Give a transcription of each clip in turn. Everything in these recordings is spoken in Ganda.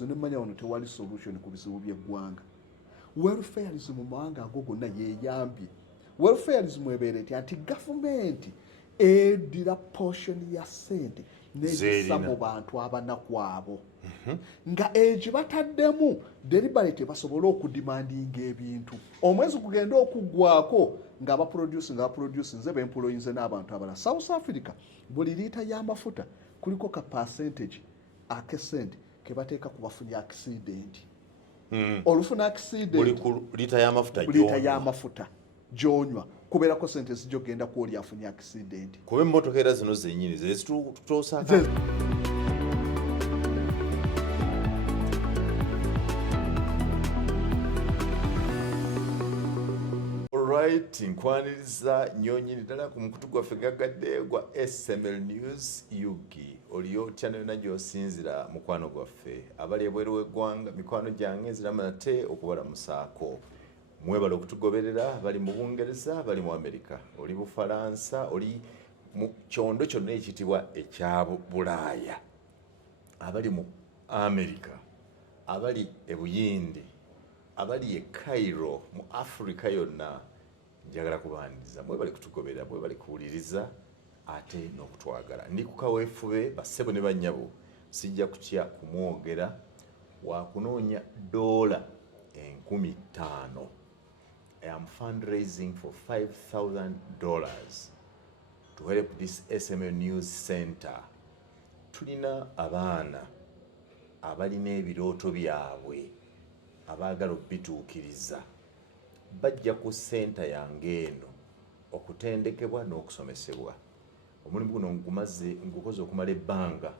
Nemanya wano tewali solution ku bizibu by'eggwanga. Welfareism mu mawanga ago gonna yeeyambye. Welfareism ebeerete anti gavumenti edira portion ya sente n'egisa mu bantu abanaku abo. Nga egyo bataddemu deliberate basobole okudimandinga ebintu. Omwezi kugenda okuggwako nga abaproduce nze bemployinze n'abantu abala. South Africa buli liita y'amafuta kuliko ka percentage akesente ke bateeka ku bafunye accident. Olufuna accident buli ku liita y'amafuta gy'onywa kubeerako sente zijogenda ku oli afunye accident. Kuba emmotoka era zino zennyini zezitutoosaka. Alright, nkwaniriza nnyonyini ddala ku mukutu gwaffe gaggadde gwa SML News Yugi. Oliyo channel na gy'osinzira mukwano gwaffe. Abali ebweru w'eggwanga mikwano gyange nzirama nate okubalamusaako. Mwebale okutugoberera bali mu Bungereza, bali mu Amerika, oli Bufalansa, oli mu kyondo kyonna ekitibwa ekya Bulaaya, abali mu Amerika, abali e Buyindi, abali e Cairo, mu Afrika yonna. Njagala kubaaniriza mwebale kutugoberera, mwebale kuwuliriza ate n'okutwagala. Ndi ku kaweefube bassebo ne bannyabo sijja kutya kumwogera wa kunoonya $50,000. I am fundraising for $5,000 to help this SML News Center. Tulina abaana abalina ebirooto byabwe abaagala okubituukiriza. Bajja ku senta yange eno okutendekebwa n'okusomesebwa. Omulimu guno ngukoze okumala ebbanga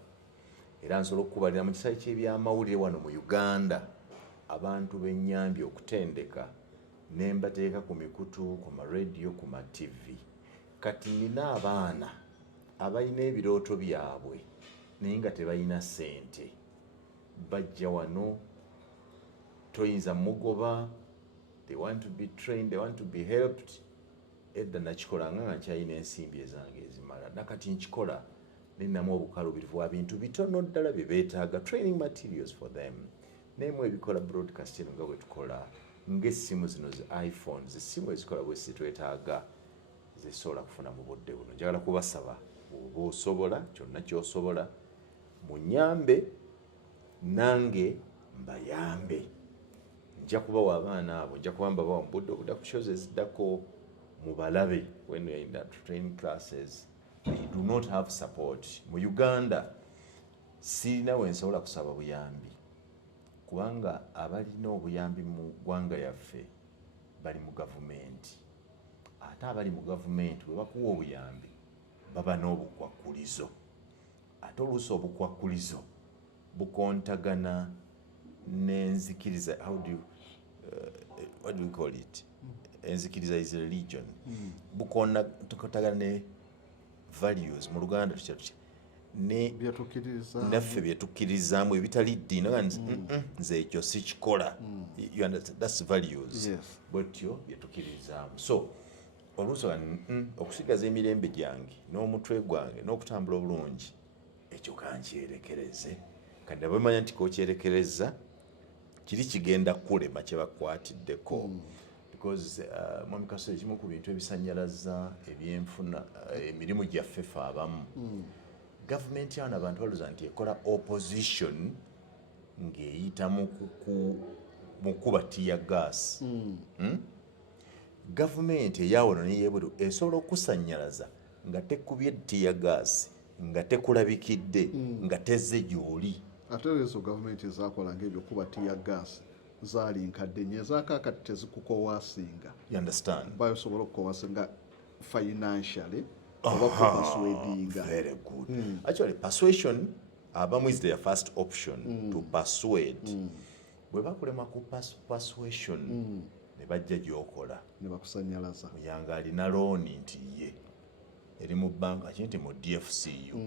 era nsobola okukubalira mu kisayi ky'ebyamawulire wano mu Uganda abantu bennyambye okutendeka ne mbateeka ku mikutu, ku marediyo, ku ma TV. Kati nina abaana abalina ebirooto byabwe naye nga tebalina sente. Bajja wano, toyinza mugoba. They want to be trained, they want to be helped. Edda nakikola nga nkyalina ensimbi ezange ezimala. Nakati nkikola ninamu obukalubirivu bwa bintu bitono ddala bye beetaaga, training materials for them. Nemu ebikola broadcasting nga bwe tukola. Ng'essimu zino zi iPhones, essimu ezikola bwe zitwetaaga zisobola kufuna mu budde buno. Njagala kubasaba oba osobola kyonna ky'osobola munyambe nange mbayambe. Nja kubawa abaana abo, nja kuba mbabawa mu budde obuddaku shows eziddako mubalabe when we are in that training classes. They do not have support. Mu Uganda sirina we nsobola kusaba buyambi kubanga abalina obuyambi mu ggwanga yaffe bali mu gavumenti. Ate abali mu gavumenti bwe bakuwa obuyambi baba n'obukwakkulizo. Ate oluusi obukwakkulizo bukontagana n'enzikiriza. What do we call it? Enzikiriza is religion. Bukontagana ne values mu Luganda tutya ne naffe byetukkiririzaamu ebitali ddiini nze ekyo sikikola. You understand? That's values. Yes. Bwetyo byetukkiririzaamu. So oluusi okusigaza emirembe gyange n'omutwe gwange n'okutambula obulungi ekyo kankyerekereze. Kandi abamanya nti kokyerekereza kiri kigenda kulema kye bakwatiddeko. Because Mwami Kasozi kimu ku bintu ebisannyalaza ebyenfuna emirimu gyaffe ffe abamu. Gavumenti yana abantu balooza nti ekola opposition ng'eyita mu kuba tiya gas. Gavumenti eyawano neyeebweru esobola okusannyalaza nga tekubye tiya gas, nga tekulabikidde, nga tezze gy'oli. Ate ezo gavumenti ezaakola ng'ebyo kuba tiya gas zaali nkadde nnyo ezaakaakati tezikukowaasinga. You understand? Bayosobola okukowaasinga financially. Very good. Actually, persuasion is their first option to persuade. Bwe bakulema ku persuasion ne bajja gy'okola ne bakusannyalaza. Muyanga alina looni nti ye eri mu banka kinti mu DFCU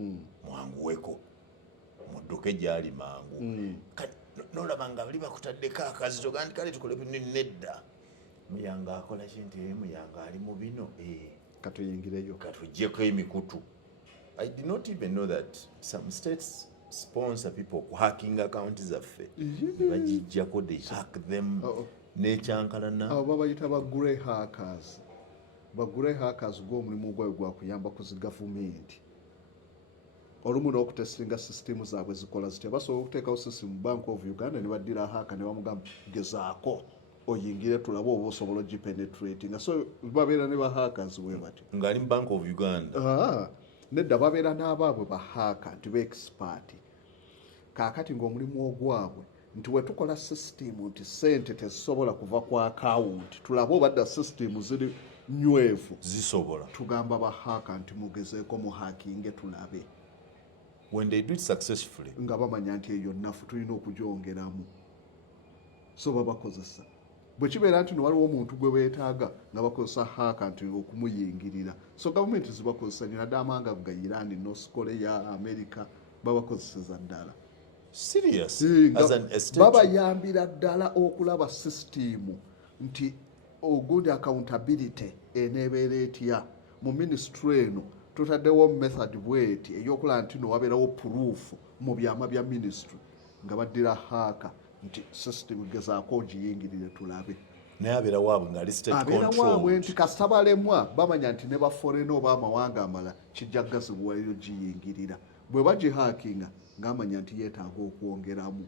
mwanguweko mudduke gy'ali mangu. N'olaba nga bali bakutaddeko akazito gandi kale tukole nedda. Muyanga akola kinti Muyanga ali mu bino katuyingireyo katujjeko emikutu. I did not even know that some states sponsor people hacking accounts zaffe ne bagijjako they hack them n'ekyankalana abo babayita ba grey hackers. Ba grey hackers gw'omulimu gwabwe gwakuyamba ku zi gavumenti olumu n'okutestinga sisitemu zaabwe zikola zitya. Basobola okuteekawo sisitemu Bank of Uganda ne baddira haka ne bamugamba gezaako oyingire tulabe oba osobola ogipenetratinga. So babeera ne ba hackers bwe batyo ng'ali mu Bank of Uganda. Nedda babeera n'abaabwe ba haka nti ba-expert. Kaakati ng'omulimu ogwabwe nti we tukola sisitemu nti sente tezisobola kuva ku akawunti tulabe obadda sisitemu ziri nywevu zisobola tugamba ba haka nti mugezeeko mu hakinge tulabe. When they do it successfully nga bamanya nti eyo nnafu tulina okugyongeramu so babakozesa. Bwe kibeera nti waliwo omuntu gwe beetaaga nga bakozesa haka nti okumuyingirira so gavumenti zibakozesa nyina dda amanga ga Iran, North Korea, America babakozeseza ddala. serious Nga as an estate babayambira ddala okulaba sisitemu nti good accountability eneebeera etya mu ministry eno tutaddewo method bweti ey'okulaba nti no wabeerawo proof mu byama bya ministry nga baddira haka nti system gezaako ogiyingirire tulabe. naye abeera waabwe ng'ali state Abeera waabwe control nti kasita balemwa bamanya nti ne baforena oba amawanga amala kijja kugazibwayo giyingirira. Bwe bagihakinga ng'amanya nti yeetaaga okwongeramu.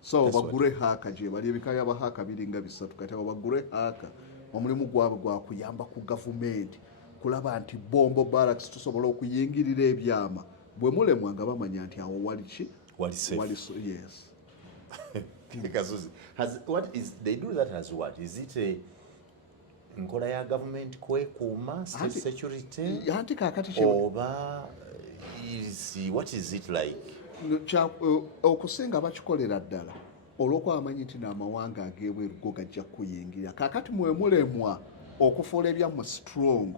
So bagure haka gye bali ebikaya ba haka biringa bisatu kati abo bagure haka omulimu gwabwe gwa kuyamba ku gavumenti kulaba nti bombo barracks tusobola okuyingirira ebyama. Bwe mulemwa nga bamanya nti awo wali ki wali safe. Yes. Kasozi, they do that as what? Is it a nkola ya government kwekuuma state security Anti kaakati oba what is it like? Okusinga bakikolera ddala olw'okuba bamanyi nti n'amawanga ag'ebweru go gajja kuyingira. Kaakati mwe mulemwa okufuula ebyammwe strong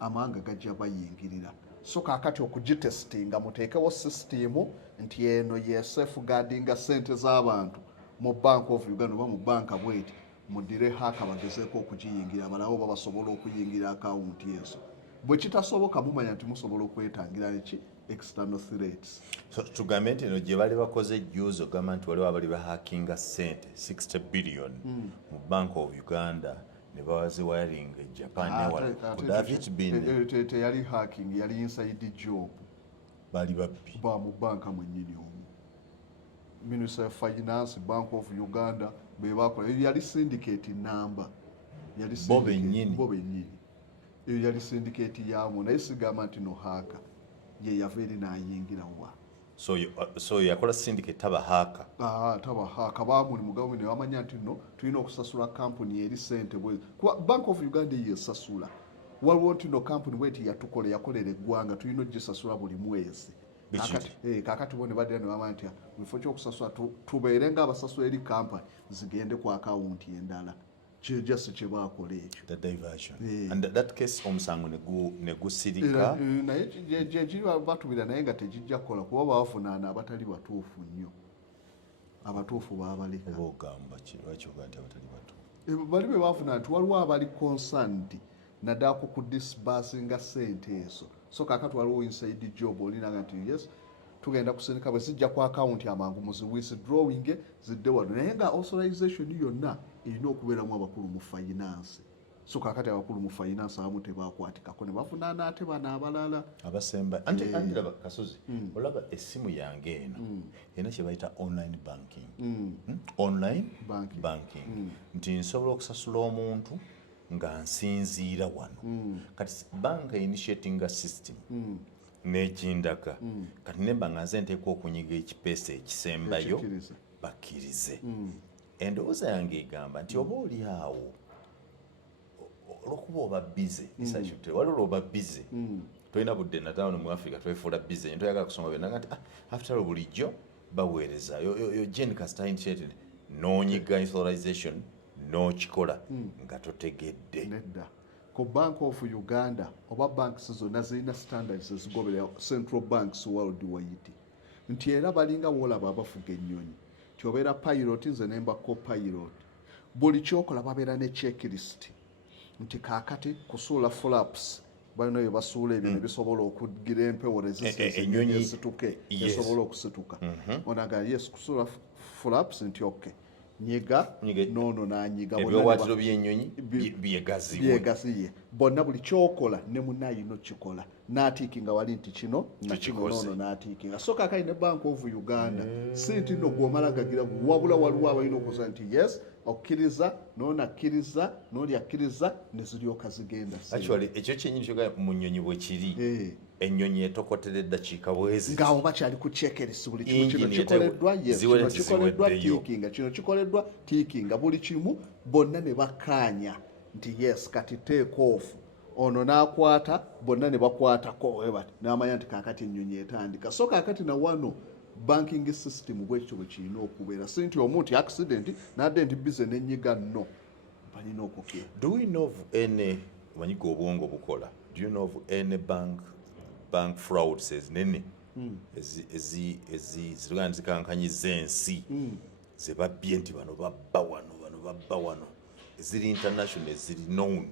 amawanga gajja bayingirira. So kaakati okugitestinga muteekewo sisitemu nti eno ye safeguardinga sente z'abantu mu Bank of Uganda oba mu banka bweti mudire haka bagezeeko okugiyingira balawo babasobola okuyingira akawunti ezo. Bwe kitasoboka mumanya nti musobola okwetangira eki external threats. So tugambe nti eno gye bali bakoze ejjuuzi ogamba nti waliwo abali bahakinga sente 60 billion mu Bank of Uganda ne bawaziwayalinga e Japan newala. Could have it been teyali hacking yali inside job bali babbi ba mu banka mwennyini omu. Minister of Finance, Bank of Uganda be bakola yali syndicate number yali bo bennyini eyo yali syndicate yamu naye sigamba nti no haka ye yava eri n'ayingira wa. so yakola syndicate taba haka taba haka bamuli mu gavumenti bamanya nti no tulina okusasula kampuni eri sente kuba Bank of Uganda yesasula waliwo nti no kampuni bweti yatukola yakolera eggwanga tulina ogisasula buli mwezi. Kakati bo ne baddira ne bamanya nti bifo ky'okusasula tubeere ng'abasasula eri kampani zigende ku akawunti endala kyejasi kye baakola ekyo the diversion and that case omusango ne gusirika naye gyegiri batubira naye nga tegijja kukola kuba babavunaana abatali batuufu nnyo. Abatuufu baabaleka ogamba ki lwaki ogaa nti abatali batuufu bali be bavunaana nti waliwo abali concerned naddala ku disbursinga sente ezo. So kaakati waliwo inside job olinaga nti yes tugenda kusindika bwe zijja ku akawunti amangu muzi withdrawing zidde wano naye nga authorization yonna erina okubeeramu abakulu mu finance. So kaakati abakulu mu finance abamu tebakwatikako ne bavunaana ate bano abalala abasemba andiraba Kasozi olaba essimu yange eno erina kye bayita online banking online banking nti nsobola okusasula omuntu nga nsinziira wano kati banka initiating system nekindaga kati nemba nga nze nteekwa okunyiga ekipeesa ekisembayo bakkirize. Endowooza yange egamba nti oba oli awo olwokuba oba bize waliwo oba bize tolina budde natawano mu Africa twefuula bize ntoyagala kusoma byonaga nti after all bulijjo baweereza yo Jane Castor initiated noonyiga authorization n'okikola nga totegedde. Nedda ku Bank of Uganda oba banks zonna zirina standards ezigoberera central banks worldwide nti era balinga woolaba abafuga ennyonyi nti obeera pilot nze nemba co-pilot buli kyokola babeera ne checklist nti kaakati kusuula flaps balina bye basuula ebyo ne bisobola okugira empewo resistance ennyonyi esituke esobola okusituka onaga yes kusula flaps nti okay nyiga nono nanyiga ebiwawaatiro by'ennyonyi byegaziye bonna buli kyokola ne munayino kikola n'atiikinga wali nti kino nakino nono n'atiikinga so kakali ne Bank of Uganda si nti no gw'omala gagira wabula waliwo abalina okuza nti yes okkiriza nono akkiriza n'oli akkiriza ne ziryoka zigenda actually ekyo kyennyini kyoga mu nnyonyi bwe kiri ennyonyi etokotera eddakiika bwezi ng'awo bakyali ku checklist buli kimu kino kikoleddwa kino kikoleddwa tiikinga kino kikoleddwa tiikinga buli kimu bonna ne bakkaanya nti yes kati take off ono n'akwata bonna ne bakwatako webati n'amanya nti kaakati ennyonyi etandika so kaakati na wano banking system bwekityo bwe kirina okubeera si nti omuntu accident nadde nti bize n'ennyiga nno balina okukira. Do we know of any manyiga obwongo bukola do you know of any bank frauds ezinene zirwana zikankanyiza ensi zebabbye nti bano babba wano eziri international eziri known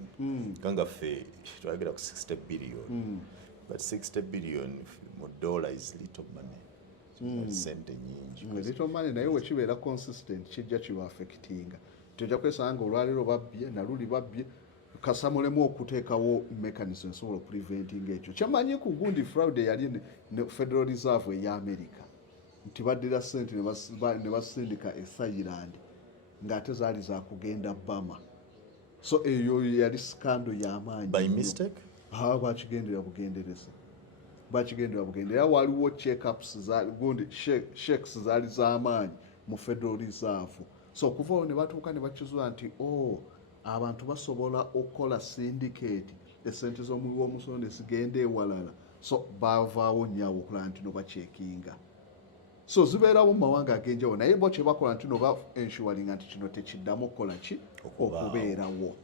kanga ffe twagera ku 60 billion but 60 billion mu dollar is little money sente nyingi little money naye wekibeera consistent kijja kiba affectinga tojja kwesanga olwaliro babbye naluli babbye kasamulemu okuteekawo mechanism esobola okupreventing ekyo kyamanyi ku gundi fraud yali ne Federal Reserve eya America nti baddira sente ne basindika Thailand ng'ate zaali za kugenda Bama so eyo yali scandal y'amaanyi by mistake bakigendera bugenderera waliwo check-ups gundi shakes zaali z'amaanyi mu Federal Reserve so okuva olwo ne batuuka ne bakizuula nti abantu basobola okukola syndicate esente z'omuwi w'omusolo ne zigenda ewalala so bavaawo nnyawo okulaba nti no bacekinga so zibeerawo mu mawanga ag'enjawulo naye bo kye bakola nti no ba ensuringa nti kino tekiddamu okukola ki okubeerawo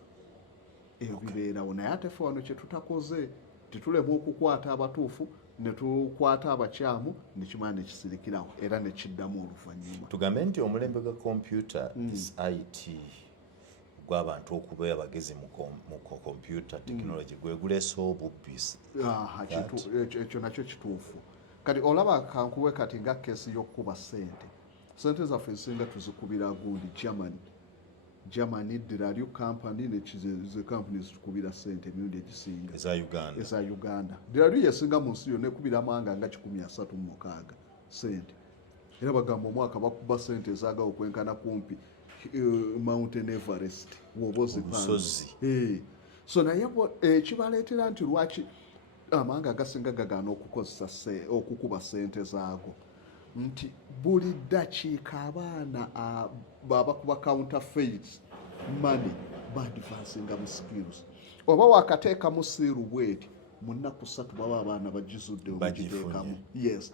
eyo bibeerawo naye ate ffe wano kye tutakoze titulema okukwata abatuufu ne tukwata abakyamu ne kimala ne kisirikirawo era ne kiddamu oluvannyuma tugambe nti omulembe gwa computer is IT gw'abantu okubeera bagezi mu computer technology gwe guleesa obubbi ekyo nakyo kituufu kati olaba kankuwe kati nga keesi y'okkuba sente zaffe ezisinga tuzikubira gundi Germany Dirariu company ne company zitukubira sente emirundi egisinga eza Uganda Dirariu yesinga mu nsi yonna ekubira amawanga nga 136 sente era bagamba omwaka bakuba sente ezaaga okwenkana kumpi Mountain Everest wobozipanzi so naye kibaleetera nti lwaki amawanga agasinga gagaana okukuba sente zaago nti buli ddakiika abaana babakuba counterfeit money badvancinga mu skills oba wakateekamu siiru bweti mu nnaku 3 baba abaana bagizudde okugiteekamu yes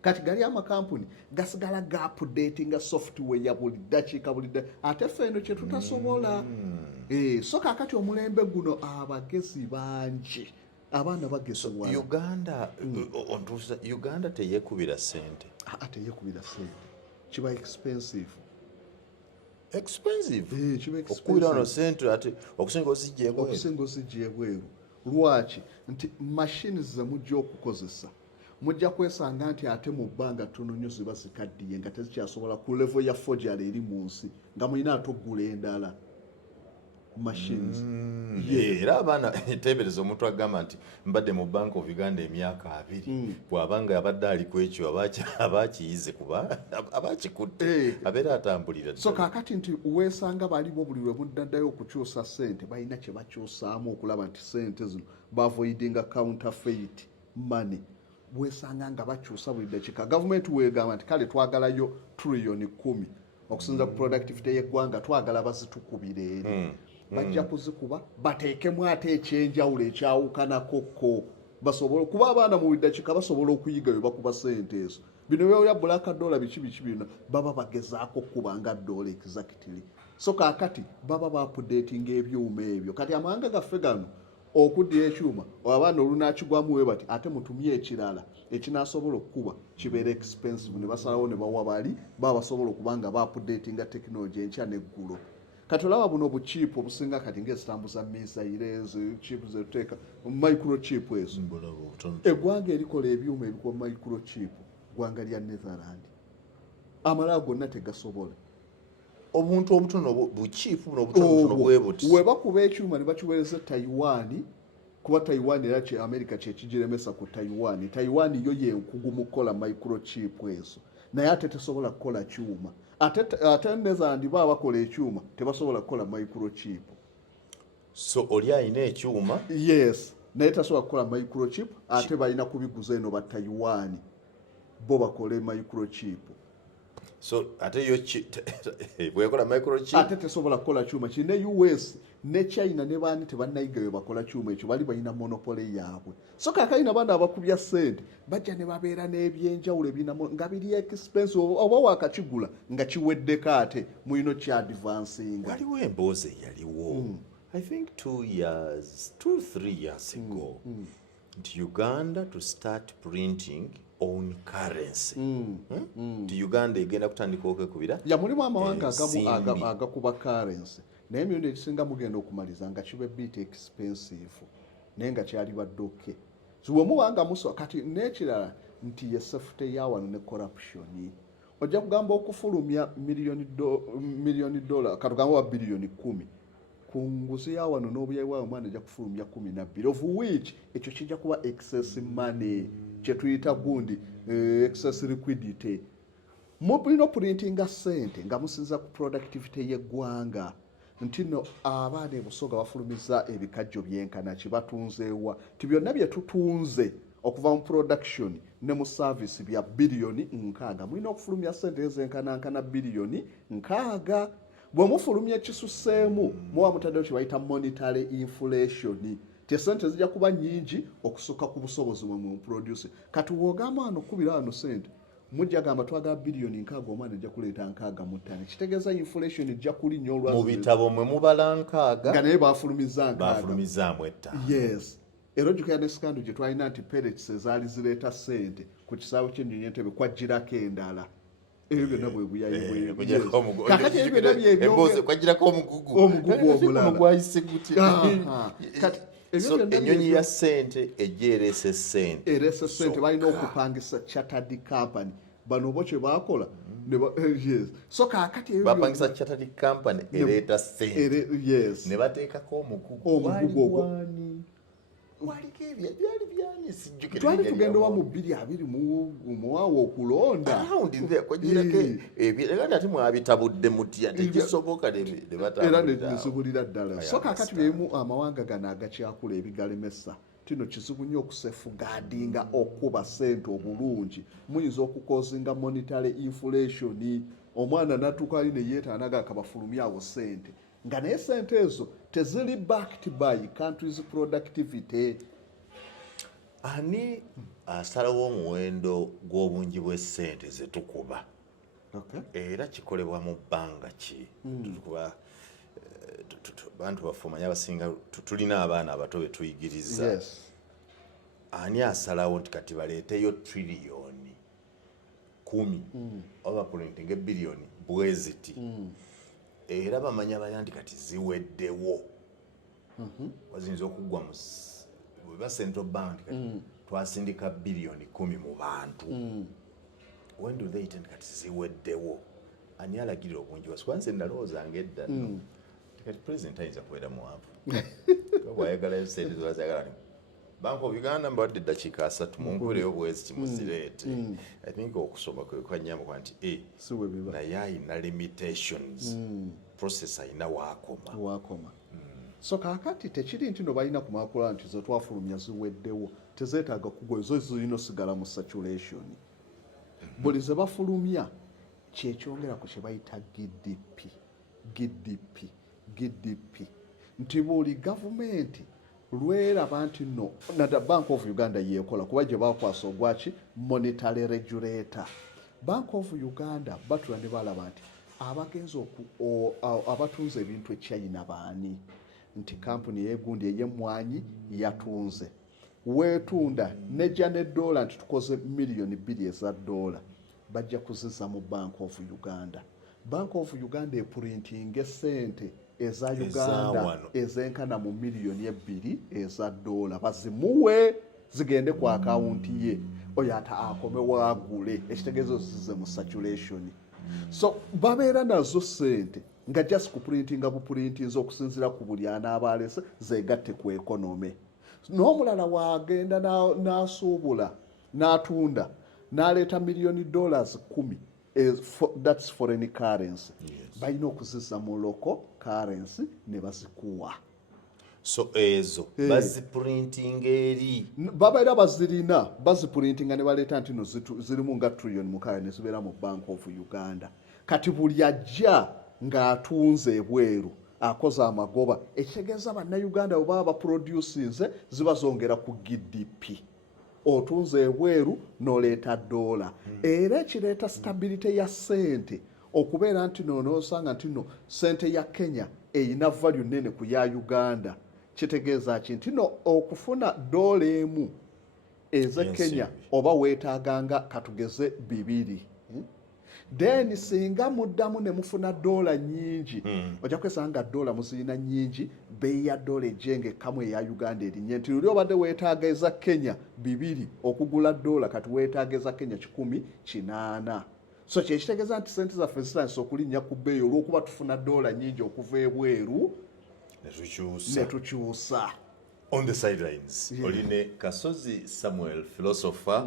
kati gali amakampuni gasigala ga-updatinga software ya buli ddakiika ate ffe eno kye tutasobola so kaakati omulembe guno abagezi bangi abaana bagesebwa Uganda teyekubira sente teyekubira sente kiba expensive okubira no sente ate okusinga ozijja ebweru lwaki nti machines ze mujja okukozesa mujja kwesanga nti ate mu bbanga ttono nnyo ziba zikaddiye nga tezikyasobola ku level ya forgery eri mu nsi nga mulina ate oggula endala machines era abaana teebereza omuntu agamba nti mbadde mu Bank of Uganda emyaka 2 bw'abanga abadde ali ku ekyo abakiyize kuba abakikutte abeera atambulira so kaakati nti weesanga baliwo buli lwe muddaddayo okukyusa sente balina kye bakyusaamu okulaba nti sente zino bavoidinga counterfeit money weesanga nga bakyusa buli ddakiika gavumenti weegamba nti kale twagalayo trillion 10 okusinza ku productivity y'eggwanga twagala bazitukubira eri bajja kuzikuba bateekemu ate ekyenjawulo ekyawukanako basobole kuba abaana mu ddakiika basobola okuyiga bye bakuba sente ezo bino bya bulaka dola biki bino baba bagezaako okubanga dola exactly so kaakati baba ba-updatinga ebyuma ebyo kati amawanga gaffe gano okuddira ekyuma abaana olunakigwamu we bati ate mutumye ekirala ekinasobola okukuba kibeera expensive ne basalawo ne bawa bali baba basobola okubanga ba-updatinga technology enkya n'eggulo kati olaba buno obuchipu obusinga kati ng'ezitambuza misaire ezo chipu zetuteeka microchip ezo eggwanga erikola ebyuma ebikuwa microchip ggwanga lya Netherland amalala gonna tegasobola obuntu obutono buchifu buno obutono bwe buti we bakuba ekyuma ne bakiweereza Taiwan kuba Taiwan era America kyekigiremesa ku Taiwan yo yenkugu mu kukola microchip ezo naye ate tesobola kukola kyuma ate Netherland baba bakola ekyuma tebasobola kukola microchip so oli ayina ekyuma yes naye tasobola kukola microchip ate balina kubiguza eno ba Taiwan bo bakole microchip so ate yo bwekola microchip ate tesobola kukola kyuma kine US ne China ne bani tebannayigayo bakola kyuma ekyo bali balina monopoly yaabwe so kakayina bana abakubya sente bajja ne babeera n'ebyenjawulo ebinamo nga biri expensive oba wakakigula nga kiweddeko ate muyino kya advancing waliwo emboozi yaliwo I think 2-3 years ago nti Uganda to start printing own currency nti Uganda egenda kutandika okwekubira ya mulimu amawanga agamu agakuba currency naye emirundi egisinga mugenda okumaliza nga kibe bit expensive naye nga kyali baddoke ziwe muwanga muso kati n'ekirala nti ye safety ya wano ne corruption ojja kugamba okufulumya miliyoni dola katugamba wa biliyoni 10 ku nguzi ya wano n'obuyayi bwawe omwana ajja kufulumya 12 of which ekyo kijja kuba excess money kyetuyita gundi excess liquidity mupulina printinga sente nga musinza ku productivity y'eggwanga nti no abaana ebusoga bafulumiza ebikajjo byenkana kibatunzeewa ti byonna bye tutunze okuva mu production ne mu service bya biliyoni 6 mulina okufulumya sente ezenkanankana biliyoni 6 bwe mufulumya ekisuseemu muba mutaddewo kye bayita monetary inflation tesente zijja kuba nyingi okusukka ku busobozi bwe mu produce kati wogamba wano kubira wano sente mujja gamba twagala biliyoni 6 omwana ajja kuleeta 65 kitegeeza inflation ejja kulinnya olwazi mu bitabo mwe mubala 6 nga naye bafulumiza 5 bafulumizaamu 5 yes era ojjukira ne scandal gye twalina nti pellets ezaali zireeta sente ku kisaawe ky'ennyonyi entebe kwagirako endala ebyo byonna bwe buyayi kakati ebyo byonna byebyoze kwagirako omugugu omulala gwayise gutya kati so ennyonyi ya sente ejja erese sente balina okupangisa chartered company bano bo kye bakola yes so kakati ebyo bapangisa chartered company ereeta sente yes ne bateekako omugugu waliko byali byani sijjukira twali tugenda wa mu 220 mu Mwawa okulonda around there kwagirako ebyo ate mwabitabudde mutya tekisoboka ne batabudde era ne ddala so kakati byemu amawanga gano agakyakula ebigalemesa tino kizibu nnyo okusefugadinga okuba sente obulungi muyinza okukozinga monetary inflation omwana natuuka ali ne yeetanaga akabafulumyawo sente nga naye sente ezo teziri backed by countries productivity ani asalawo omuwendo gw'obungi bw'essente zetukuba era kikolebwa mu bbanga ki tukuba bantu baffe omanyi abasinga tulina abaana abato betuyigiriza ani asalawo nti kati baleeteyo triliyoni 10 oba printing ebiliyoni bweziti era bamanya baya nti kati ziweddewo waziyinza okuggwa mu bweba central bank kati twasindika biliyoni 10 mu bantu when do they tend kati ziweddewo ani alagirira obungi wasikwanze nalowoozanga edda kati president ayinza kubeera muwanvu bwayagalayo sente zibazayagala Bank of Uganda mbadde eddakiika 3 munkubireyo bwezi kimuzireete I think okusoma kwe kwanyamba kwa nti naye ayina limitations process ayina wakoma so kakati tekiri nti no balina kumakula nti zo twafulumya ziweddewo tezeetaaga kugwa ezo zirina osigala mu saturation buli ze bafulumya kyekyongera ku kye bayita GDP nti buli gavumenti lweraba nti no nada Bank of Uganda yekola kuba gye bakwasa ogwaki monetary regulator Bank of Uganda batula ne balaba nti abagenza abatunze ebintu ekyayina baani nti kampuni yegundi ey'emmwanyi yatunze weetunda nejja n'eddola nti tukoze miliyoni 2 eza dola bajja kuziza mu Bank of Uganda Bank of Uganda eprinting sente eza Uganda ezenkana mu miliyoni 2 eza dola bazimuwe zigende ku akawunti ye oyo ata akome wagule ekitegeezo zize mu circulation. So babeera nazo sente nga just kuprintinga buprintinze okusinzira ku buli anaabalese zeegatte ku ekonome. N'omulala wagenda n'asuubula n'atunda n'aleeta miliyoni $10 that's foreign currency. Yes. Balina okuzizza mu local currency ne bazikuwa. So ezo baziprinting eri babaira bazirina baziprintinga ne baleeta nti no zirimu nga trillion mukaaga ne zibeera mu Bank of Uganda. Kati buli ajja ng'atunze ebweru akoze amagoba ekitegeeza bannayuganda bwe baba baproducinze ziba zongera ku GDP. Otunze ebweru n'oleeta dola. Era ekireeta stability ya sente okubeera nti n'osanga nti no sente ya Kenya eyina value nene ku ya Uganda. Kitegeeza nti no okufuna dola emu eze Kenya oba weetaaganga katugeze 2. Then singa muddamu ne mufuna dola nyingi ojja kwesanga dola muzirina nyingi bei ya dola ejenge kamwe ya Uganda erinye nti luli obadde weetaaga eza Kenya 2 okugula dola kati weetaaga eza Kenya 108. So kyekitegeeza nti sente zaffe zitandise okulinnya ku bbeeyi olw'okuba tufuna dola nyingi okuva ebweru ne tukyusa. On the sidelines oline Kasozi Samuel Philosopher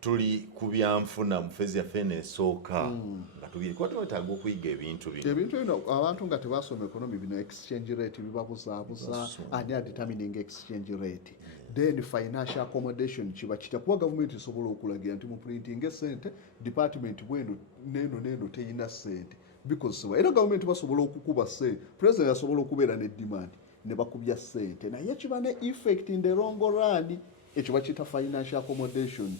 tuli ku byanfuna mu fezi yaffe esooka nga tubiri kwa twetaaga okuyiga ebintu bino abantu nga tebasoma economy bino exchange rate bibabuzaabuza ani determining exchange rate. Then financial accommodation kiba kitya kuba gavumenti esobola okulagira nti mu printing sente department bweno neno teyina sente because era gavumenti basobola okukuba sente president asobola okubeera ne demand ne bakubya sente naye kiba ne effect in the long run ekiba kita financial accommodation.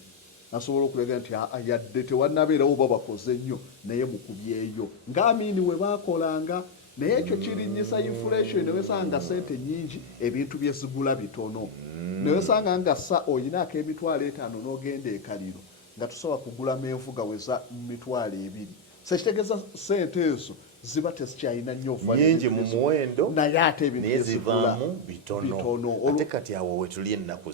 Asobola okulega nti yadde tewannabeerawo babakoze nnyo naye mukubyeyo ng'amiini we baakolanga naye ekyo kirinnyisa inflation newesanga sente nyingi ebintu bye zigula bitono newesanga nga oyinaako $5,000 n'ogenda ekaliro nga tusobola kugulamu envuga weza $200. Sekitegeeza sente ezo ziba tezikyalina nnyo nyingi mu muwendo naye ate ebintu byezivaamu bitono. Ate kati awo wetuli ennaku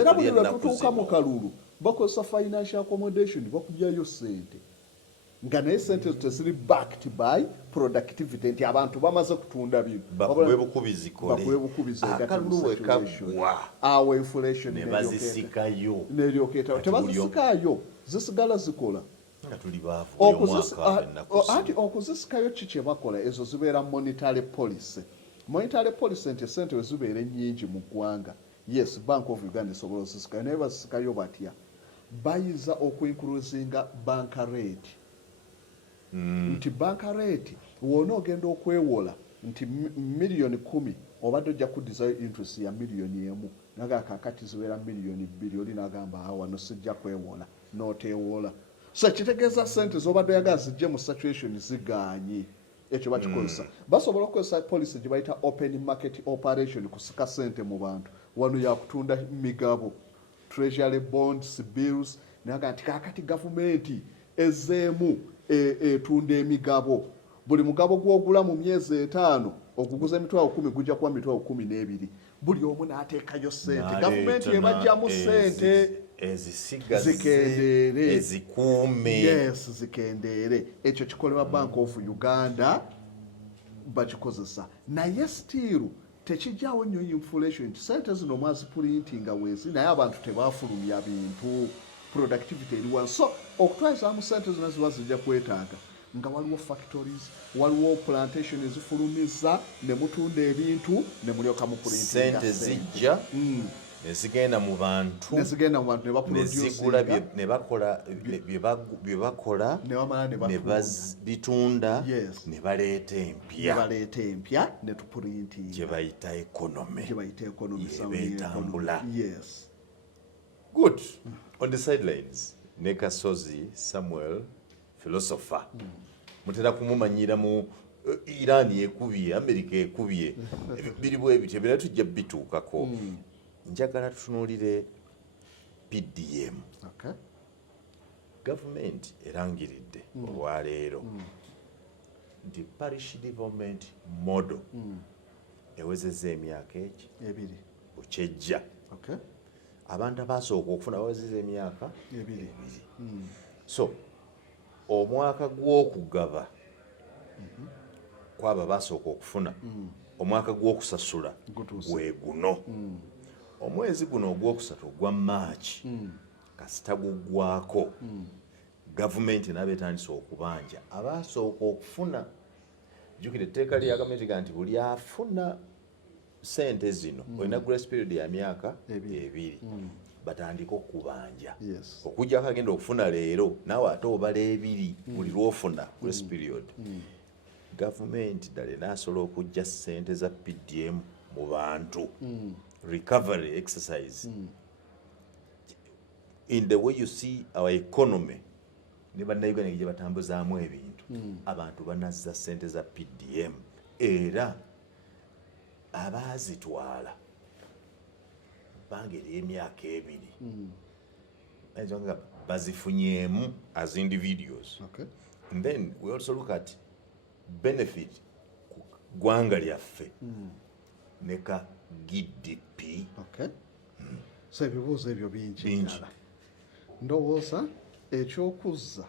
era buli lwe tutuuka mu kalulu bakozesa financial accommodation bakubyayo sente nga naye sente ezo teziri backed by productivity nti abantu bamaze kutunda bino bakube bukubizi akalulu wekagwa awo inflation ne bazisikayo neryokeeta tebazisikayo zisigala zikola anti okuzisikayo ki kye bakola ezo zibeera monetary policy. Monetary policy nti sente we zibeera ennyingi mu ggwanga. Yes, Bank of Uganda esobola ozisikayo naye bazisikayo batya bayiza okuincreasinga banka rate. Nti banka rate wona ogenda okwewola nti miliyoni 10 obadde ojja kuddizayo interest ya miliyoni 1 naga kakati zibeera miliyoni 2 oli nagamba wano sijja kwewola n'oteewola. So kitegeeza sente z'obadde oyagala zijje mu situation zigaanye ekyo bakikozesa. Basobola okukozesa policy gye bayita open market operation kusika sente mu bantu wano yakutunda migabo treasury bonds bills naga nti kakati gavumenti ezeemu etunda emigabo buli mugabo gw'ogula mu myezi 5 okuguza $10,000 gujja kuba $12,000 buli omu n'ateekayo sente gavumenti ebajjamu sente zikendere ezikuume. Yes, zikendere ekyo kikolebwa Bank of Uganda bakikozesa naye still tekijjawo nnyo inflation. Sente zino mwaziprintinga wezi naye abantu tebafulumya bintu productivity eri wansi. So okutwalizaamu sente zino ziba zijja kwetaaga nga waliwo factories waliwo plantation ezifulumiza ne mutunda ebintu ne mulyoka mu printinga sente zijja nezigenda mu bantu ne bazigula ne bakola bye bakola ne bazitunda ne baleeta empya ne tuprintinga gye bayita economy betambula. Yes. Good. On the sidelines ne Kasozi Samuel Philosopher mutera kumumanyira mu Iran yekubye America yekubye biri bwe bityo bira tujja bituukako. Njagala tutunuulire PDM. Okay. Gavumenti erangiridde olwaleero nti parish development model ewezezza emyaka eki ebiri bukyejja. okay Abantu abasooka okufuna bawezezza emyaka ebiri so omwaka gw'okugaba kwaba basooka okufuna omwaka gw'okusasula gwe guno. Omwezi guno ogwokusatu ogwa March kasita guggwako gavumenti nabe etandise okubanja abasooka okufuna. Jjukira etteeka lya gavumenti nti buli afuna sente zino olina grace period ya myaka ebiri batandika okubanja. Okujjako agenda okufuna leero naawe ate obala ebiri buli lwofuna grace period. Gavumenti ddala enaasobola okujja sente za PDM mu bantu recovery exercise in the way you see our economy ne bannayuganda gye batambuzaamu ebintu abantu banazza sente za PDM era abaazitwala bbanga ery'emyaka ebiri nga bazifunyemu as individuals. And then we also look at benefit ku ggwanga lyaffe ne ka GDP. So ebibuuzo ebyo bingi ndowooza ekyokuzza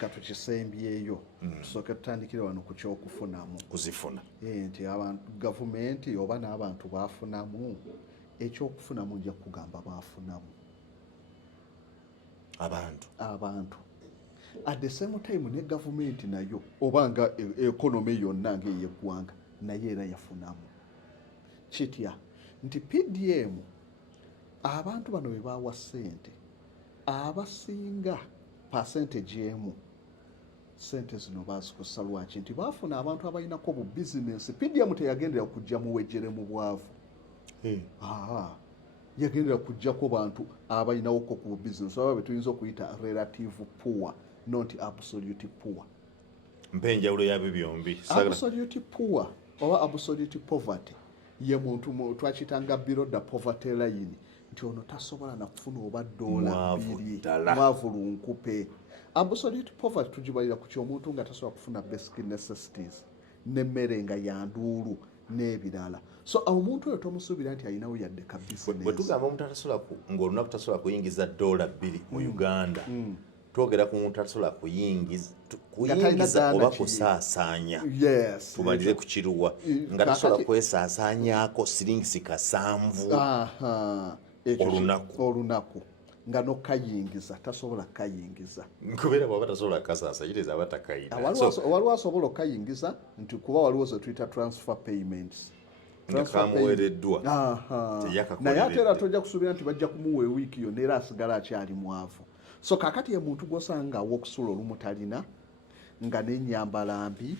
katukisembyeyo tusooke tutandikire wano ku kyokufunamu kuzifuna nti abantu gavumenti oba n'abantu bafunamu ekyokufunamu nja kugamba bafunamu abantu at the same time ne gavumenti nayo oba nga ekonomi yonna ng'eyeggwanga naye era yafunamu kitya nti PDM abantu bano bwe bawa ssente abasinga percentage emu sente zino bazikosa lwaki nti bafuna abantu abalinako bu bizinesi. PDM teyagendera kujja muwejjere mu bwavu yagendera kujjako bantu abalinawoko ku bizinesi aba betuyinza okuyita relative poor not absolute poor. Mpa enjawulo yabyo byombi. Absolute poor oba absolute poverty ye muntu twakitanga below the poverty line nti ono tasobola na kufuna oba $2 mwavu lunkupe. Absolute poverty tugibalira ku kyomuntu nga tasobola kufuna basic necessities n'emmere nga yanduulu n'ebirala. So omuntu oyo tomusuubira nti alinawo yadde ka business. Bwe tugamba omuntu ng'olunaku tasobola kuyingiza $2 mu Uganda twogera ku muntu tasobola kuyingiza oba kusaasaanya. Tumalire ku kiruwa nga tasobola kwesaasaanyako siringisi kasanvu olunaku nga nokayingiza tasobola kayingiza kubeera bw'aba tasobola kasaasa kitegeeza aba takayina. Waliwo asobola okayingiza nti kuba waliwo ze tuyita transfer payments kamuweereddwa naye ate era tojja kusuubira nti bajja kumuwa ewiiki yonna era asigala akyali mwavu. So kakati ye muntu gw'osanga awokusula olumu talina nga n'ennyambala mbi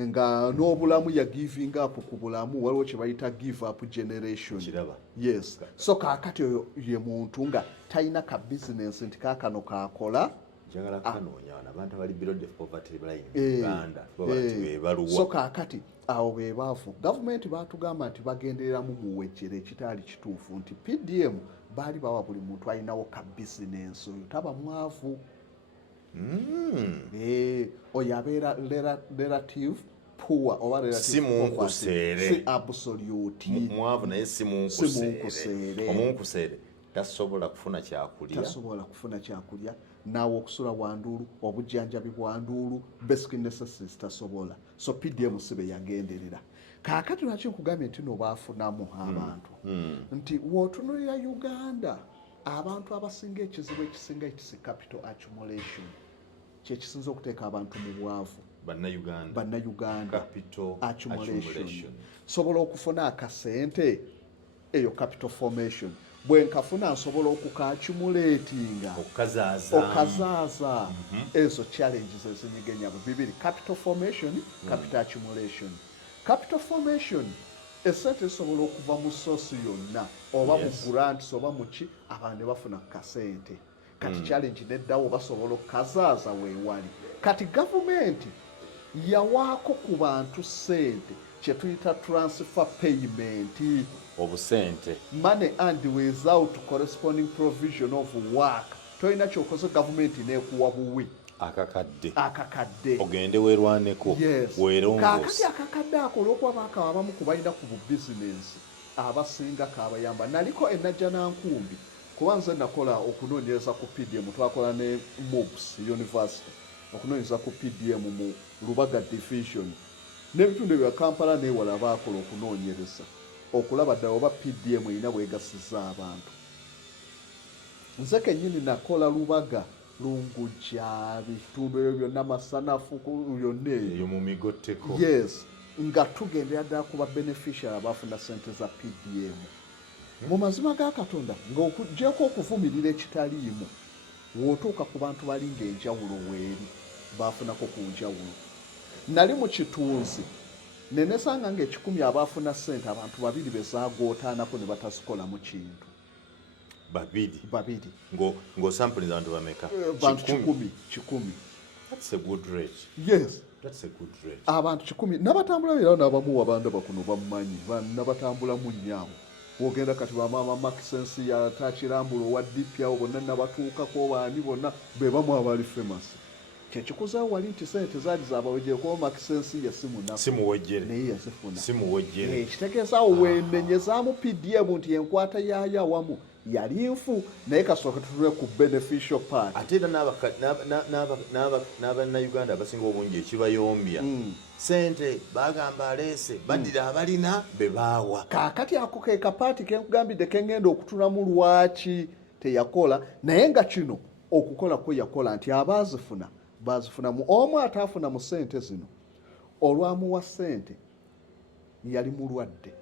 nga n'obulamu ya giving up ku bulamu waliwo kye bayita give up generation. Yes. So kakati oyo ye muntu nga talina ka business nti kaakano kakola njagala kanoonya abantu abali below the poverty line mu Uganda bebaluwa. So kakati awo be baavu gavumenti baatugamba nti bagendereramu muwejjere ekitaali kituufu nti PDM baali bawa buli muntu alinawo ka bizinensi oyo taba mwavu. Oyo abeera relative poor oba relative si absolute mwavu naye si munkuseere. Omunkuseere tasobola kufuna kyakulya naawe okusula wanduulu obujjanjabi bwanduulu basic necessities tasobola. So PDM sibe yagenderera. Kaakati lwaki nkugambye nti no baafunamu abantu nti wootunuulira Uganda abantu abasinga ekizibu ekisinga ekisi capital accumulation kyekisinza okuteeka abantu mu bwavu. Bannayuganda capital accumulation sobola okufuna akasente eyo capital formation bwe nkafuna nsobola okukaccumulatinga okazaaza ezo challenges ezinyigenyabo bibiri capital formation capital accumulation. Capital formation esente esobola okuva mu source yonna oba mu grants oba mu ki abantu ne bafuna kasente kati challenge neddawo basobola okukazaaza weewali. Kati gavumenti yawaako ku bantu ssente kye tuyita transfer payment obusente money and without corresponding provision of work toyina kyokoze gavumenti neekuwa buwi akakadde ogende weerwaneko weerongoosa kaakati akakadde ako olwokuba baakaba abamu ku balina ku bubizinensi abasinga kabayamba naliko enajja nankumbi kuba nze nakola okunoonyereza ku PDM twakola ne MOOCs University okunoonyereza ku PDM mu Lubaga division n'ebitundu ebya Kampala n'ewala baakola okunoonyereza okulaba ddala oba PDM erina bwegasiza abantu. Nze kennyini nakola Lubaga Lungujja bitundu ebyo byonna Masanafu yonna eyo mu migotteko yes nga tugendera ddala ku ba beneficiary abaafuna ssente za PDM mu mazima ga Katonda ng'okuggyako okuvumirira ekitaliimu w'otuuka ku bantu bali ng'enjawulo weeri baafunako ku njawulo. Nali mu kitunzi ne nesanga ng'ekikumi abaafuna ssente abantu 2 bezaagootánako ne batasukolamu kintu. babiri ng'osampuliza abantu bameka? Bantu 10. That's a good rate. Yes. That's a good rate. Abantu 10 nabatambula era n'abamu wabanda bakuno bamumanyi nabatambula mu nnyaawo wogenda kati bamaama Maxense ya Takirambulo wa DP awo bonna nabatuukako baani bonna be bamu abali famous kyekikuza wali nti sente zaali zabawejjere kuba Maxense ya simuwejjere naye yazifuna simuwejjere kitegeeza awo weenenyezaamu PDM nti enkwata yaayo awamu yali nfu naye kasooka tutule ku beneficial part ate era n'abannayuganda abasinga obungi ekibayombya sente bagamba aleese baddira abalina be baawa kaakati ako ke kapaati kenkugambidde kengenda okutulamu lwaki teyakola naye nga kino okukola kwe yakola nti abaazifuna baazifunamu omu ataafuna mu sente zino olwamuwa sente yali mulwadde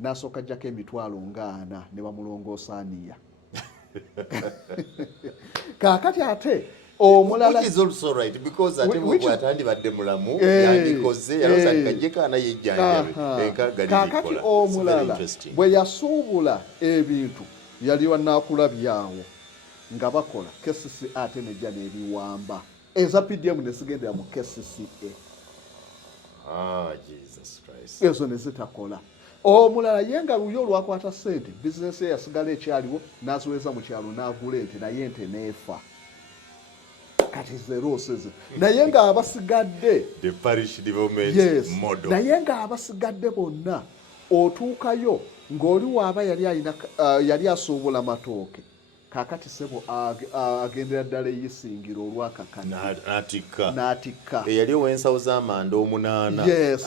n'asooka ajjako emitwalo 40 ne bamulongoosaaniya kaakati ate omulala is also right because ate bw'atandibadde mulamu yandikoze yaloosa kajjekaana yejjanjabe kaakati omulala bwe yasuubula ebintu yali wannaakulabyawo nga bakola KCCA ate nejja n'ebiwamba eza PDM ne zigendera mu KCCA Jesus Christ ezo ne zitakola. Omulala yenga luyo lwakwata sente bizinesi yasigala ekyaliwo n'aziweza mu kyalo n'agula ente naye ente neefa kati zero seze naye nga abasigadde the parish development model naye nga abasigadde bonna otuukayo ng'oli waaba yali asuubula matooke kaakati sebo agendera ddala eyisingira olwakakana n'atikka eyali owensawo z'amanda 8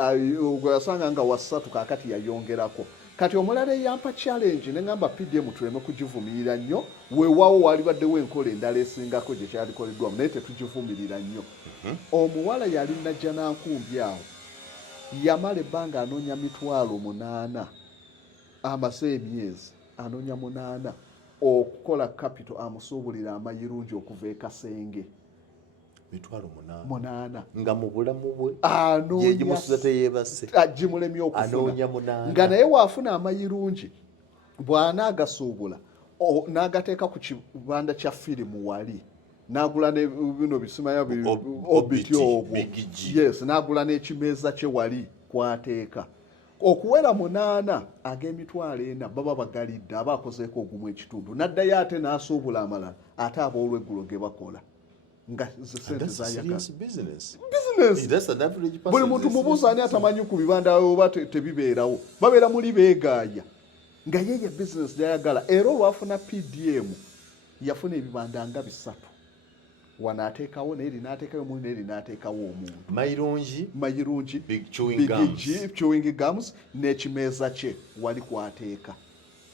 ali ku yasanga nga wa 3 kaakati yayongerako kati omulala eyampa challenge neŋŋamba PDM tuleme kugivumirira nnyo weewaawo walibaddewo enkola endala esingako gye kyalikoleddwamu naye tetugivumirira nnyo omuwala yali najja nankumbi awo yamala ebbanga anoonya 8 amase emyezi anoonya 8 okukola capital amusuubulira amayirungi okuva e Kasenge 8 nga mu bulamu bwe yegimusuza teyeebase agimulemye okufuna nga naye waafuna amayirungi bw'anaagasuubula n'agateeka ku kibanda kya firimu wali n'agula bino bisimaya obiti obwo yes n'agula n'ekimeeza kye wali kwateeka okuwera 8 ag'emitwalo 4 baba bagalidde aba akozeeko ogumu ekitundu n'addayo ate n'asuubula amalala ate ab'olweggulo ge bakola nga sente zayaga business buli muntu mubuuza ani atamanyi ku bibanda oba tebibeerawo babeera muli beegaaya nga yeye business gyayagala era olwafuna PDM yafuna ebibanda nga 3 wanaateekawo naye linaateekayo muli naye linaateekawo omuntu mayirungi big chewing gums n'ekimeeza kye wali kwateeka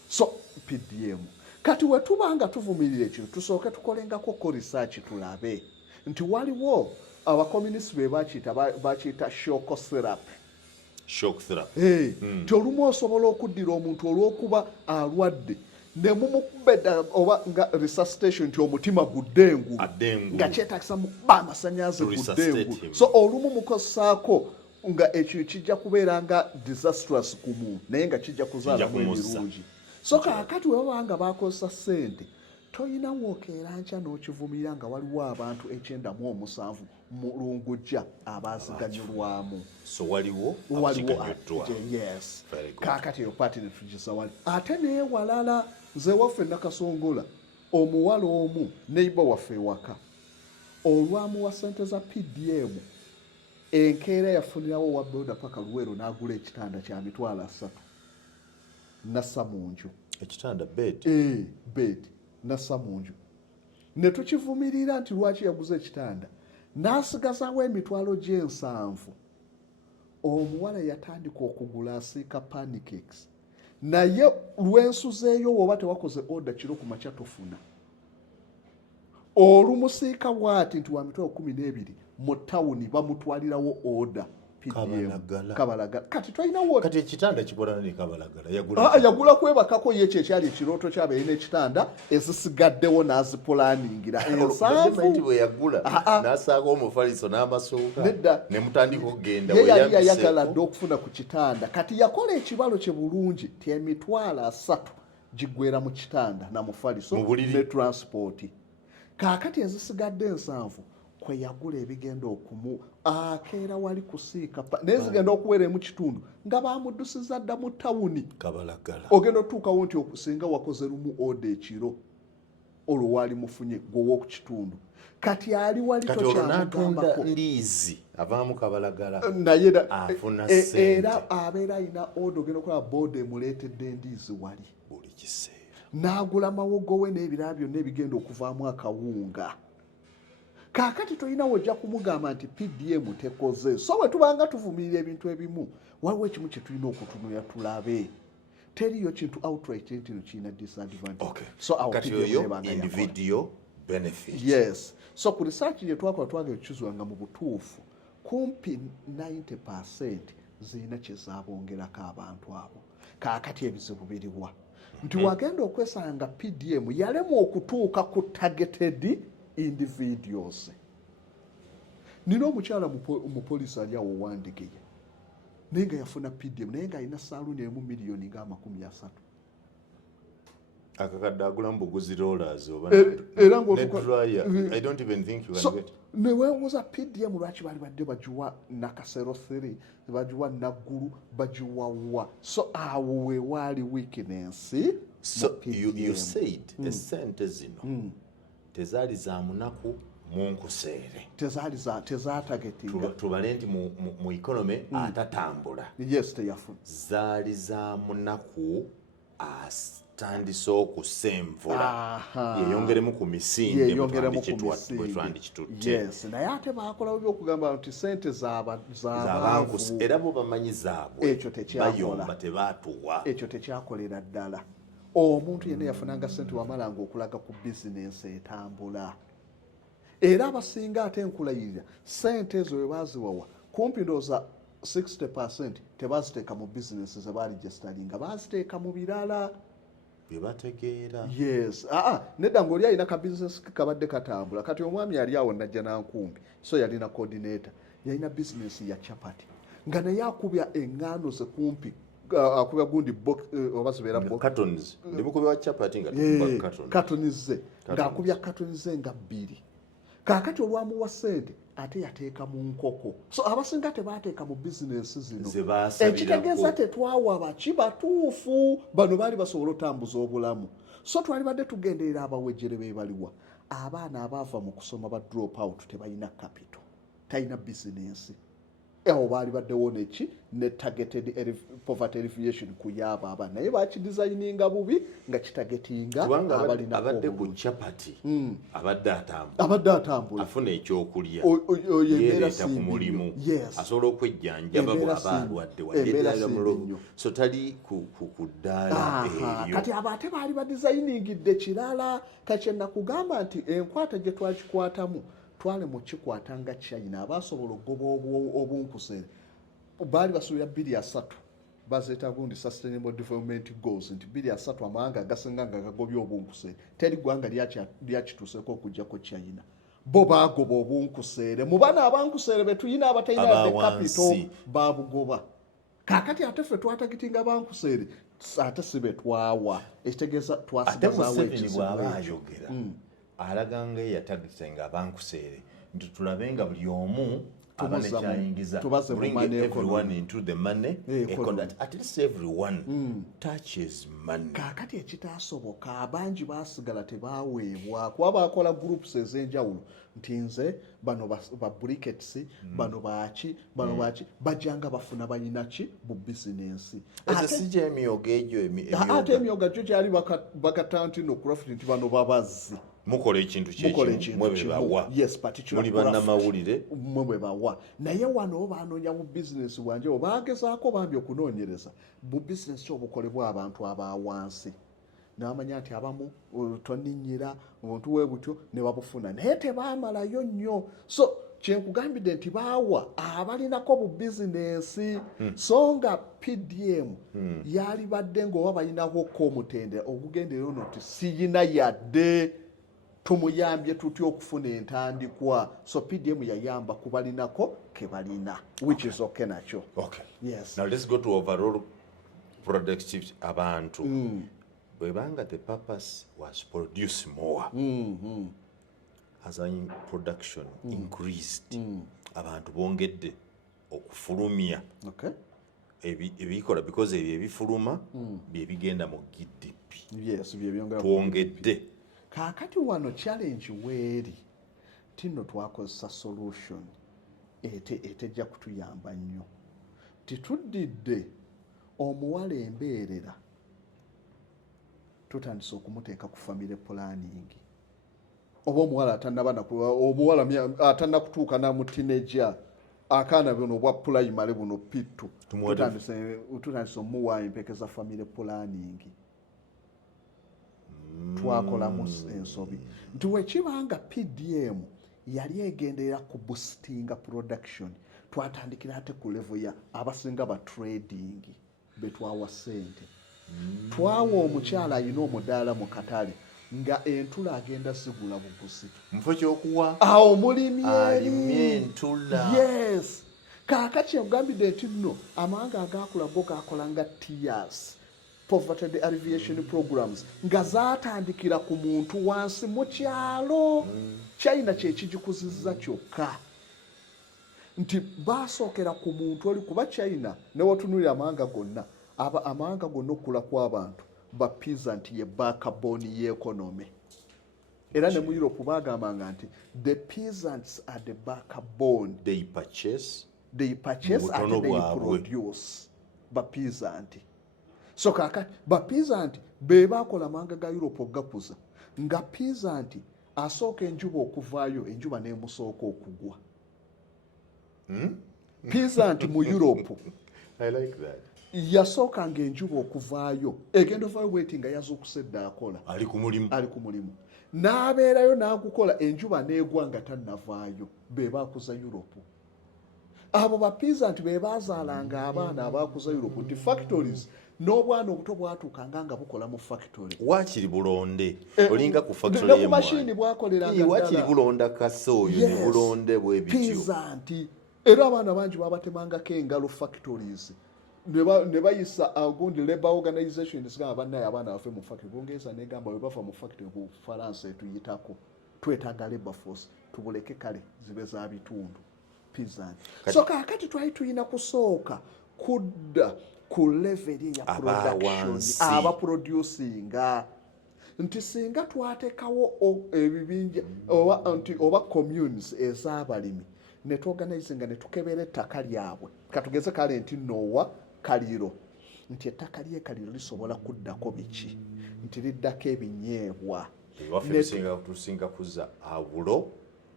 so PDM kati we tubanga tuvumirira ekyo tusooke tukolengako ko research tulabe nti waliwo abakomunisi be bakiyita shock therapy nti olumu osobola okuddira omuntu olw'okuba alwadde ne mumukubedda oba nga resuscitation nti omutima gudde engulu nga kyetaagisa mukuba amasannyalaze gudde engulu so olumu mukosaako nga ekyo kijja kubeera nga disastrous ku muntu naye nga kijja kuzaalamu ebirungi so kaakati webabanga bakozesa sente toyina wookeera nkya n'okivumirira nga waliwo abantu 97 mu Lungujja abaaziganyulwamu so waliwo yes kaakati eyo paati netugisa wali ate naye walala nze waffe Nakasongola omuwala omu neighbor waffe ewaka olwamuwa sente za PDM enkeera yafunirawo wa boda paka Luweero n'agula ekitanda kya mitwalo 3 nassa mu nju ekitanda bed bed nassa mu nju ne tukivumirira nti lwaki yaguza ekitanda n'asigazaawo emitwalo gye 7 omuwala yatandika okugula asiika pancakes naye lwensuzeeyo woba tewakoze order kiro ku makya tofuna olumusiika bwati nti wa mitwalo 12 mu tawuni bamutwalirawo order PDM Kabalagala kati toyinawo kati ekitanda kikolana ne Kabalagala yagula kwebakako ye kyali ekirooto ky'abeerina ekitanda ezisigaddewo n'azipulaningira ensanvu bwe yagula n'asaaga omufaliso n'amasuuka ne mutandika okugenda ye yali yayagala dde okufuna ku kitanda kati yakola ekibalo kye bulungi ti emitwalo 3 gigwera mu kitanda na mufaliso ne transport kaakati ezisigadde ensanvu kwe yagula ebigenda okumu akeera wali kusiika nezigenda okuwera mu kitundu nga bamuddusiza dda mu tawuni Kabalagala ogenda otuukawo nti okusinga wakoze lumu order ekiro olwo wali mufunye gwowo ku kitundu kati ali wali tokyamugambako kati liizi avaamu Kabalagala naye afuna sente era abeera alina order ogenda okulaba boda emuleetedde endiizi wali buli kiseera n'agula mawogo we n'ebirala byonna ebigenda okuvaamu akawunga kaakati tolina wojja kumugamba nti PDM tekoze so bwe tubanga tuvumirira ebintu ebimu waliwo ekimu kye tulina okutunulira tulabe teriyo kintu outright nti no kirina disadvantage so kati oyo individual benefit yes so ku research gye twakola twagala okukizwanga mu butuufu kumpi 90% zirina kye zaabongerako abantu abo kaakati ebizibu biriwa nti wagenda okwesanga PDM yalemwa okutuuka ku targeted individuals nina omukyala mu poliisi ali awo Wandigeye naye nga yafuna PDM naye nga alina saaluni emu miliyoni nga 30 akakadde agulamu buguzi rollers oba era I don't even think you can get neweewuuza PDM lwaki bali badde bagiwa Nakasero 3 bagiwa Naggulu bagiwa wa so awo wewaali weakness so you said esente zino tezaali za munaku mu nkuseere tezaatagetinga tubale nti mu economy atatambula yes teyafuna zaali za munaku atandise okusenvula yeyongeremu ku misinde bwetwandikitutte yes naye ate baakolawo byokugamba nti sente z'abankusi era bo bamanyi zaabwe bayomba tebaatuwa ekyo tekyakolera ddala omuntu yenna yafunanga sente wamalanga okulaga ku bizinensi etambula era abasinga ate nkulayirira sente ezo we baaziwawa kumpi ndowooza 60% tebaziteeka mu bizinensi ze baregisitaringa baziteeka mu birala byebategeera yes nedda ng'oli alina ka bizinensi kabadde katambula kati omwami yali awo najja nankumbi so yalina coordinator yalina bizinensi ya chapati nga naye akubya eŋŋaano ze kumpi akubya gundi oba zibeera cartons ndimukubya chapati nga cartons ze ng'akubya cartons ze nga 2 kaakati olwamuwa sente ate yateeka mu nkoko so abasinga tebaateeka mu bizinensi zino ekitegeeza tetwawa baki batuufu bano baali basobola otambuza obulamu so twali badde tugenderera abawejjere beebaliwa abaana abaava mu kusoma ba drop out tebalina capital talina bizinensi awo baali baddewo neki ne targeted poverty alleviation kuyaba abaana naye bakidesigninga bubi nga kitagetinga abalina abadde ku chapati abadde atambula afuna ekyokulya yereeta ku mulimu asobola okwejjanjaba bw'aba alwadde waddeera mulovu so tali ku ddaala eryo kati abo ate baali badesigningidde kirala kakyenna kugamba nti enkwata gye twakikwatamu twale mu kikwata nga China abasobola okugoba obunkuseere baali basuubira 2.3 bazeeta gundi sustainable development goals nti 2.3 amawanga agasinga nga gagobye obunkuseere teri ggwanga lyakituuseko okugjako China bo baagoba obunkuseere mu bana abankuseere betuyina abatalina capital babugoba kaakati ate ffe twatagitinga bankuseere ate si betwawa ekitegeeza twasigazaawo ekizibu alaganga yatagitenga abankuseere nti tulabe nga buli omu aba ne Tubuza mu- kyayingiza, tubaze mu bring money everyone economy. into the money Economy. economy, that at least everyone touches money. Kaakati ekitaasoboka abangi baasigala tebaaweebwa kuba baakola groups ez'enjawulo nti nze bano ba briquettes bano baaki bano baaki bajjanga bafuna balina ki bu bizinensi Ese si gy'emyogo egyo ate emyoga gyo gyali bakatantino profit nti bano babazzi mukola ekintu kyekimu mwe be bawa, yes particular muli bannamawulire mwe bwe bawa naye wano banoonya bu bizinesi bwanjeo baagezaako bambi okunoonyereza bu bizinesi kyobukolebwa abantu abawansi n'amanya nti abamu toninnyira obuntu we butyo ne babufuna naye tebaamalayo nnyo so kyenkugambidde nti baawa abalinako bu bizinesi so nga PDM yalibadde ng'oba balinako omutendera okugendera ono nti siyina yadde tumuyambye tutya okufuna entandikwa so PDM yayamba kubalinako kebalina which is okay nakyo. Okay. Yes. Now let's go to overall productive abantu. Bwebanga the purpose was produce more. As in production increased. Abantu bongedde okufulumya. Okay. Ebikola because ebyo ebifuluma bye bigenda mu GDP. Yes, byongera Twongedde. Kaakati wano challenge weeri tino twakozesa solution etejja kutuyamba nnyo tituddidde omuwala embeerera tutandise okumuteeka ku family planning oba omuwala atannakutuuka namutinejja akaana bino obwa primary buno pittu tutandise omuwa empekeza family planning twakolamu ensobi nti wekibanga PDM yali egenderera ku boostinga production twatandikira ate ku level ya abasinga ba trading betwawa sente twawa omukyala ayina omudaala mu katale nga entula agenda sigula buguzi Mufo kyokuwa awo mulimi alimye entula. yes kaakati yagambidde nti nno amawanga agakula go gakolanga tiers poverty alleviation programs nga zaatandikira ku muntu wansi mu kyalo China kyekigikuzizza kyokka nti basookera ku muntu oli kuba China ne watunulira amawanga gonna amawanga gonna okula kw'abantu ba peasant ye backbone y'economy era ne mu Europe bagambanga nti the peasants are the backbone. They purchase and they produce ba peasant. So kakati ba peasant be bakola amawanga ga Europe okugakuza nga peasant asooka enjuba okuvaayo enjuba n'emusooka okugwa. Peasant mu Europe I like that. yasookanga enjuba okuvaayo egenda ovaayo bweti nga yazuukuse dda akola ali ku mulimu n'abeerayo n'agukola enjuba n'egwa nga tannavaayo be baakuza Europe. Abo ba peasant be baazaalanga abaana abaakuza Europe nti factories n'obwana obuto bwatuukanga nga bukola mu factory. Waakiri Bulonde olinga ku factory ne ku mashini bwakoleranga waakiri Bulonda Kasozi ne Bulonde bwe bityo. Peasant era abaana bangi babatemangako engalo factories ne bayisa agundi labor organizations nga bannaye abaana bafe mu factory bongeeza negamba bwe bafa mu factory mu Faransa etuyitako twetaaga labor force tubuleke kale zibe za bitundu peasant. So kakati twali tulina kusooka kudda ku level ya production aba producinga nti singa twatekawo ebibinja oba communes ez'abalimi ne tuorganizinga ne tukebera ettaka lyabwe katugeze kale nti Nowa Kaliro nti ettaka ly'ekaliro lisobola kuddako biki nti liddako ebinyeebwa tusinga kuza awulo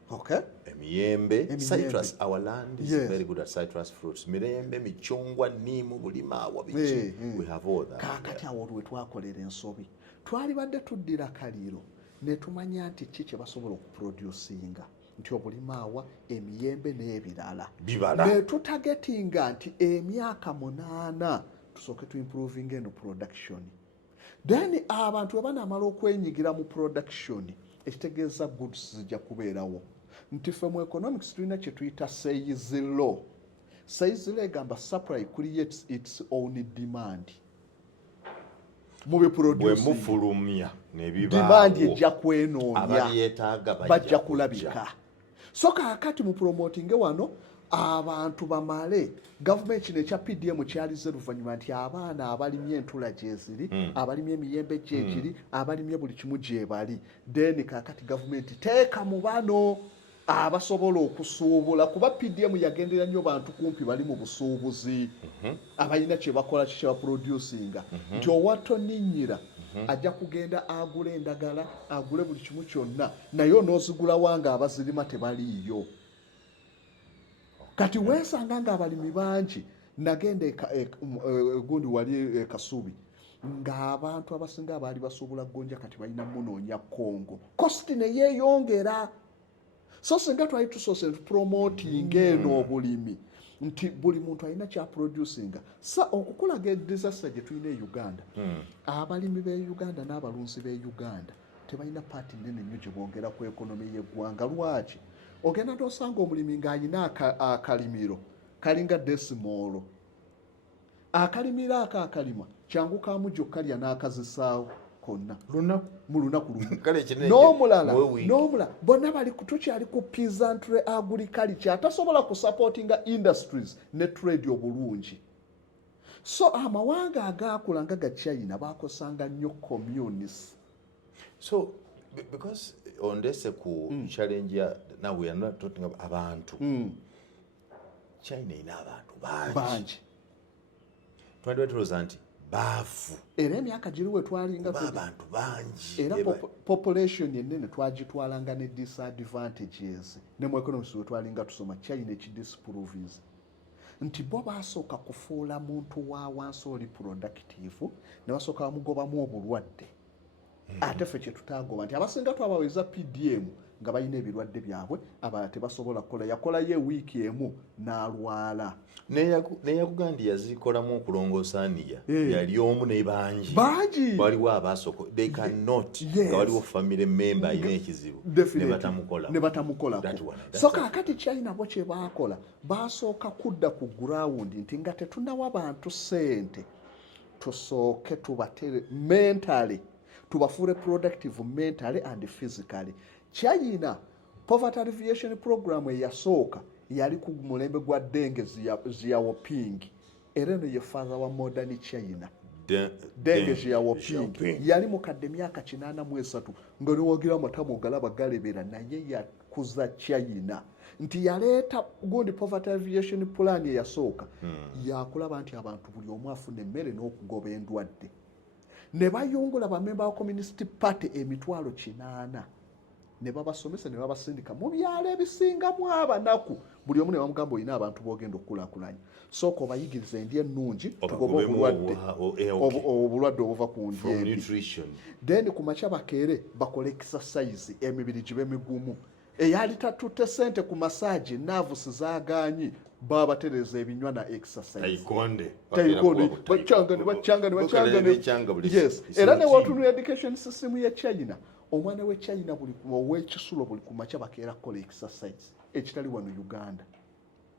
okay emiyembe citrus. Our land is very good at citrus fruits. Mirembe, michungwa, nimu, bulimaawa biki we have all that. Kakati awo lwe twakolera ensobi twali badde tuddira Kaliro ne tumanya nti ki kye basobola okuproducinga nti obulimaawa emiyembe n'ebirala ne tutagetinga nti emyaka 8 tusooke tu improving eno production then abantu banaamala okwenyigira mu production ekitegeeza goods zijja kubeerawo nti ffe mu economics tulina kye tuyita sales law. Sales law egamba supply creates its own demand. Bwe mufulumya ne bibaawo demand ejja kwenoonya ababyetaaga bajja kulabika. so kaakati mu promoting wano abantu bamale gavumenti kino ekya PDM kyalize luvannyuma nti abaana abalimye entula gyeziri abalimye emiyembe gyekiri abalimye buli kimu gyebali then kaakati gavumenti teeka mu bano abasobola okusuubula kuba PDM yagendera nnyo bantu kumpi bali mu busuubuzi abalina kye bakola kye baproducinga nti owatoninnyira ajja kugenda agula endagala agule buli kimu kyonna naye onoozigula wanga abazirima tebaliiyo kati weesanga ng'abalimi bangi nagenda gundi wali Kasubi ng'abantu abasinga abaali basuubula gonja kati balina munoonya Kongo kosti ne yeeyongera so singa twali tusoose promoting eno obulimi nti buli muntu alina kya producinga sa okukulaga disaster gye tulina e Uganda abalimi b'e Uganda n'abalunzi b'e Uganda tebalina paati nene nnyo gye bongera ku ekonomi y'eggwanga lwaki ogenda tosanga omulimi ng'alina akalimiro kalinga desimolo akalimiro akalima kyangu kamu gyokkalya n'akazisaawo konna mu lunaku lumu n'omulala bonna bali tukyali ku peasantry agriculture atasobola kusupportinga industries ne trade obulungi so amawanga agaakula nga ga China baakosanga nnyo communists so because on this challenge now we are not talking about abantu China ina abantu bangi twandwetoloza nti baafu era emyaka giriwe twalinga abantu bangi era population yenene twagitwalanga ne disadvantages ne mu economics we twalinga tusoma China ekidisproves nti bo basooka kufuula muntu wa wansi oli productive ne basooka bamugobamu obulwadde ate ffe kye tutaagoba nti abasinga twabaweza PDM nga balina ebirwadde byabwe abalala tebasobola kukola yakolayo ewiiki emu n'alwala neyakugandi yazikolamu okulongoosa aniya yali omu ne bangi waliwo abaasoko they cannot nga waliwo family member alina ekizibu ne batamukolako so kaakati China bo kye baakola baasooka kudda ku ground nti nga tetunawa bantu ssente tusooke tubatere mentally tubafuule productive mentally and physically China poverty alleviation program eyasooka yali ku mulembe gwa Deng Xiaoping era ne ye father wa modern China Deng Xiaoping yali mukadde myaka 83 nga niwogira amatamu galaba galebera naye yakuza China nti yaleeta gundi poverty alleviation plan eyasooka yakulaba nti abantu buli omu afune emmere n'okugoba endwadde ne bayungula bamemba ba Communist Party emitwalo 8 ne babasomesa ne babasindika mu byalo ebisingamu abanaku buli omu ne bamugamba olina abantu boogenda okukulaakulanya sooka obayigiriza endya ennungi tugobe obulwadde obuva ku ndya then ku makya bakeere bakole exercise emibiri gibe migumu eyali tatutte ssente ku masaagi naavusi zaagaanyi babatereza ebinywa na exercise yes era ne watunula education system ya China omwana we China buli ow'ekisulo buli ku makya bakeera kukola exercise ekitali wano Uganda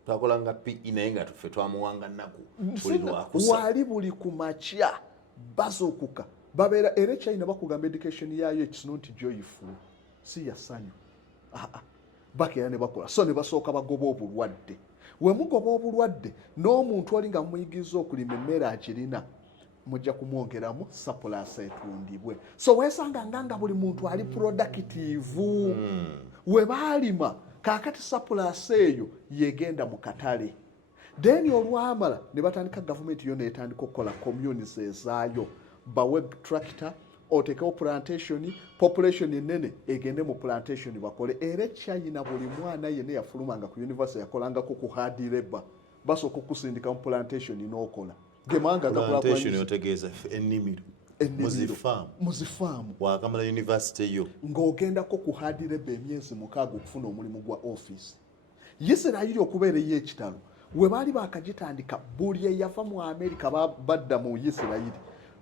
twakolanga PE naye nga tuffe twamuwanga nnaku wali buli ku makya bazuukuka babeera era China bakugamba education yaayo it's not joyful si yasanyu bakeera ne bakola so ne basooka bagoba obulwadde we mugoba obulwadde n'omuntu oli nga muyigiriza okulima emmere akirina mujja kumwongeramu surplus etundibwe so weesanga nga buli muntu ali productive we baalima kaakati surplus eyo yegenda mu katale then olwamala ne batandika gavumenti yo neetandika okukola communities ezaayo bawe tractor otekewo plantation population enene egende mu plantation bakole era China buli mwana yene yafulumanga ku university yakolangako ku hard labor basooka okusindika mu plantation n'okola gemanga plantation otegeeza ennimiro muzifaamu wakamala university yo ng'ogendako ku hard labor emyezi 6 okufuna omulimu gwa office Isirayiri okubeera ey'ekitalo we baali bakagitandika buli eyava mu America badda mu Isirayiri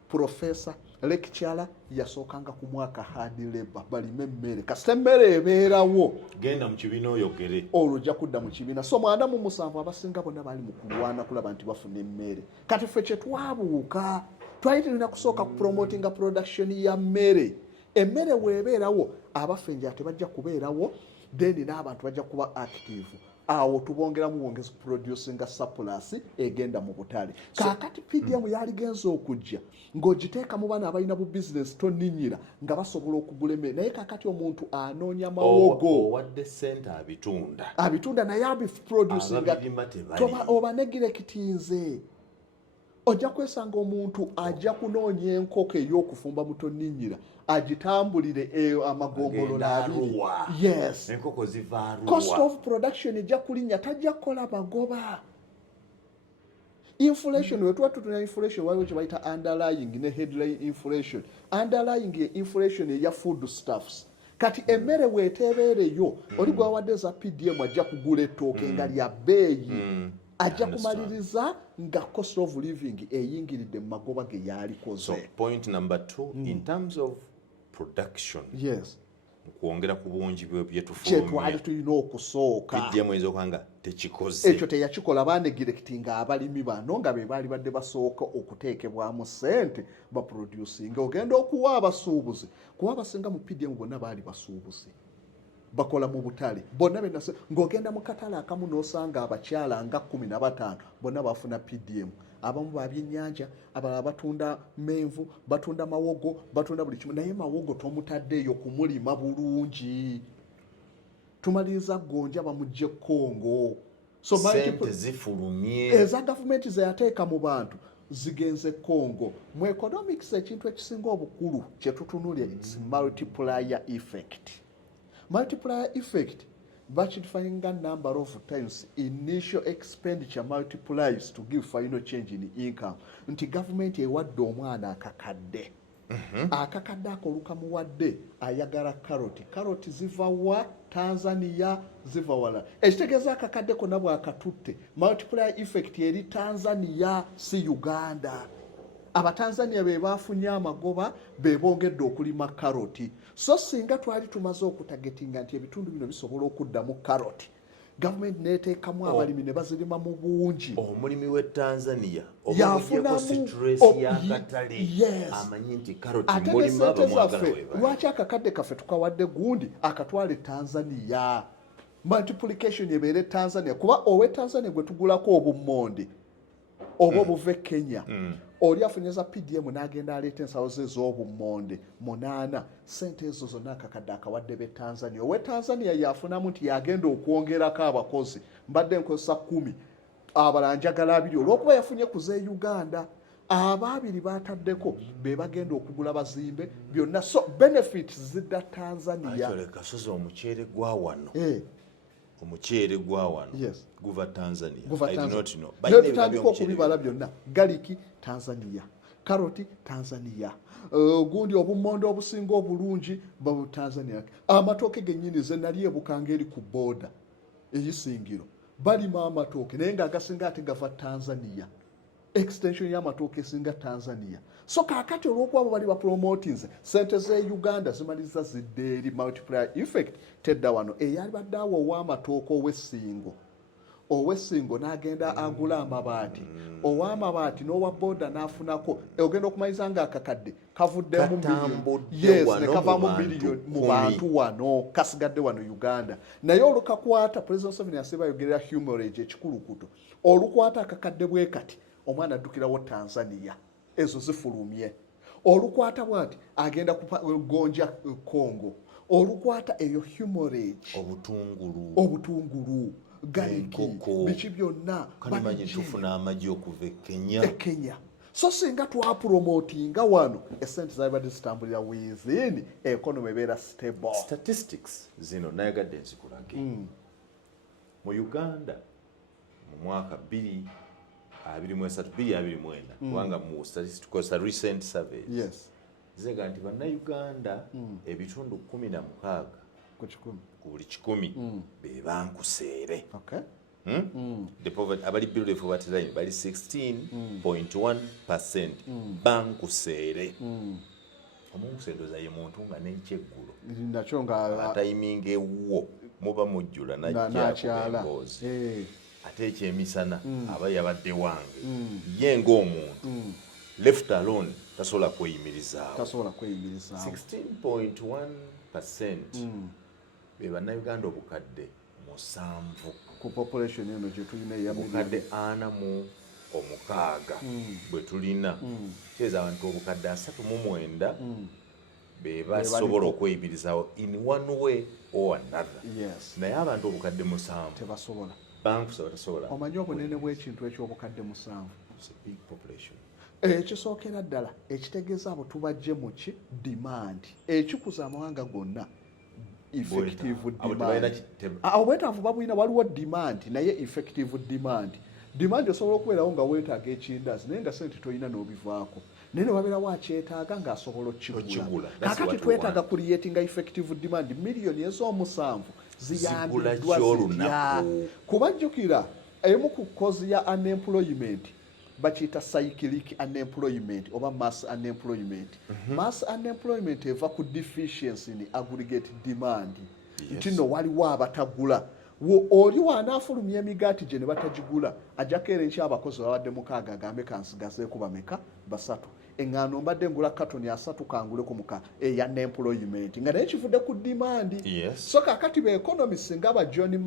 professor lecturer yasookanga ku mwaka hard labor balime emmere kasita emmere ebeerawo genda mu kibiina oyogere olwo ojja kudda mu kibiina so 47 abasinga bonna bali mu kulwana kulaba nti bafuna emmere kati ffe kye twabuuka twali tulina kusooka kupromotinga production ya mmere emmere weebeerawo abaffe nja tebajja kubeerawo then n'abantu bajja kuba active awo tubongeramu bwongezi producinga surplus egenda mu butale kakati PDM yaligenza okujja ng'ogiteeka mu bana abalina bu business toninnyira nga basobola okugula emmere naye kakati omuntu anoonya mawogo owadde ssente abitunda naye abiproducinga oba negirekitinze ojja kwesanga omuntu ajja kunoonya enkoko ey'okufumba mutoninnyira agitambulire amagongolola abiri yes enkoko ziva cost of production ejja kulinnya tajja kukola magoba inflation wetuba tutuna inflation waliwo kye bayita underlying ne headline inflation underlying ye inflation eya food stuffs kati emmere weeteebeereyo oli gwawadde za PDM ajja kugula ettooke nga lya bbeeyi ajja kumaliriza nga cost of living eyingiridde mu magoba ge yalikoze. So point number 2 in terms of production yes kwongera ku bungi kyetwali tulina okusooka PDM ezokanga tekikoze ekyo teyakikola banegirekitinga abalimi bano nga be baali badde basooka okuteekebwamu ssente baproducinga ogenda okuwa abasuubuzi kuba abasinga mu PDM bonna baali basuubuzi bakola mu butale bonna benase ng'ogenda mu katale akamu n'osanga abakyala nga 15 bonna bafuna PDM abamu babyennyanja abalala batunda menvu batunda mawogo batunda buli kimu naye mawogo tomutaddeeyo kumulima bulungi tumaliriza gonja bamugye Kongo so sente zifulumye eza gavumenti zeyateeka mu bantu zigenze Kongo mu economics ekintu ekisinga obukulu kyetutunulya it's multiplier effect. Multiplier effect defining a number of times initial expenditure multiplies to give final change in income. Nti government ewadde omwana akakadde. Akakadde akoluka muwadde ayagala karoti ziva wa Tanzania ziva wala. Ekitegeeza akakadde konna bw'akatutte multiplier effect eri Tanzania si Uganda. Abatanzania be bafunye amagoba be bongedde okulima karoti so singa twali tumaze okutagetinga nti ebitundu bino bisobola okuddamu karoti gavumenti neteekamu abalimi ne bazirima mu bungi omulimi w'e Tanzania yafunamu stress y'akatale amanyi nti karoti mulima abamwagala weba lwaki akakadde kaffe tukawadde gundi akatwale Tanzania multiplication ebeere Tanzania kuba owe Tanzania gwe tugulako obummonde oba buve Kenya oli afunyeza PDM n'agenda aleeta ensawo ze ez'obummonde 8 sente ezo zonna akakadde akawadde be Tanzania owe Tanzania yafunamu nti yagenda okwongerako abakozi mbadde nkozesa 10 abalala njagala 2 olw'okuba yafunye ku z'e Uganda ababiri bataddeko be bagenda okugula bazimbe byonna so benefits zidda Tanzania Kasozi omuceere gwa wano omuceere gwa wano guva Tanzania I do not know tutandika okubibala byonna galiki Tanzania karoti Tanzania gundi obummonde obusinga obulungi babu Tanzania amatooke gennyini ze nali ebukanga eri ku border eyisingiro balima amatooke naye nga agasinga ate gava Tanzania extension y'amatooke esinga Tanzania so kakati olw'okuba bali bapromotinze sente ze Uganda zimaliriza zidde eri multiplier effect tedda wano eyali badde awo ow'amatooke ow'essingo n'agenda agula amabaati ow'amabaati n'owa boda n'afunako ogenda okumaliza nga akakadde kavuddemu ne kavaamu biliyoni mu bantu wano kasigadde wano Uganda naye olukakwata President Museveni yasiba ayogerera humorage ekikulukuto olukwata akakadde bwe kati omwana addukirawo Tanzania ezo zifulumye olukwata bwati agenda kugonja Kongo olukwata eyo humorage obutungulu galiki biki byonna kanimanyi tufuna amagi okuva Kenya so singa twapromotinga wano esente zabadde zitambulira within economy ebeera stable statistics zino nayagadde nzikulage mu Uganda mu mwaka 2023-2024 kubanga mu statistical recent surveys zega nti bannayuganda ebitundu 16 ku buli 10 be bankuseere the poverty abali below the poverty line bali 16.1% bankuseere omuntu sendoza ye muntu nga n'ekyeggulo nakyo nga timing ewuwo muba mujjula n'akyakuemboozi ate ekyemisana aba yabadde wange ye ng'omuntu left alone tasobola kweyimirizaawo 16.1% be bannayuganda obukadde 7 ku population eno gye tulina eya obukadde 46 bwe tulina kyeza abantu obukadde 39 be basobola okweyimirizawo in one way or another. Yes. Naye abantu obukadde 7 tebasobola. bankusobola tasobola. Omanyi obunene bw'ekintu eky'obukadde 7? It's a big population. Ekisookera ddala ekitegeeza abo tubajje mu ki demand ekikuza amawanga gonna effective demand. Obwetaavu babulina waliwo demand naye effective demand. Demand osobola okubeerawo nga weetaaga ekindazi naye nga sente toyina n'obivaako. Naye ne wabeerawo akyetaaga ng'asobola okkigula. Kakati twetaaga creating effective demand miliyoni ez'omusanvu ziyambiddwa zitya. Kubajjukira emu ku kozi ya unemployment bakiyita cyclic unemployment oba mass unemployment. Mass unemployment eva ku deficiency in aggregate demand. Nti no waliwo abatagula. Oli wanaafulumya emigaati gye ne batagigula ajjakeera enkya abakozi babadde 6 agambe kansigazeeku bameka 3. Eŋŋaano mbadde ngula katoni 3 kangule ku muka eya unemployment nga naye kivudde ku demand. So kakati be economists ng'aba John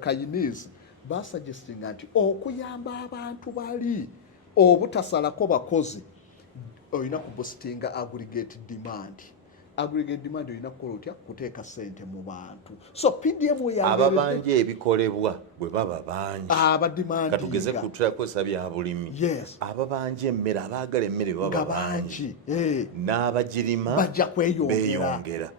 Keynes basuggestinga nti okuyamba abantu bali obutasalako bakozi olina kubustinga aggregate demand. Aggregate demand olina kukola otya kuteeka sente mu bantu. So PDM ababanja ebikolebwa bwe baba bangi abadimandi katugeze kukozesa bya bulimi. Yes. Ababanja emmere abaagala emmere baba bangi n'abagirima bajja kweyongera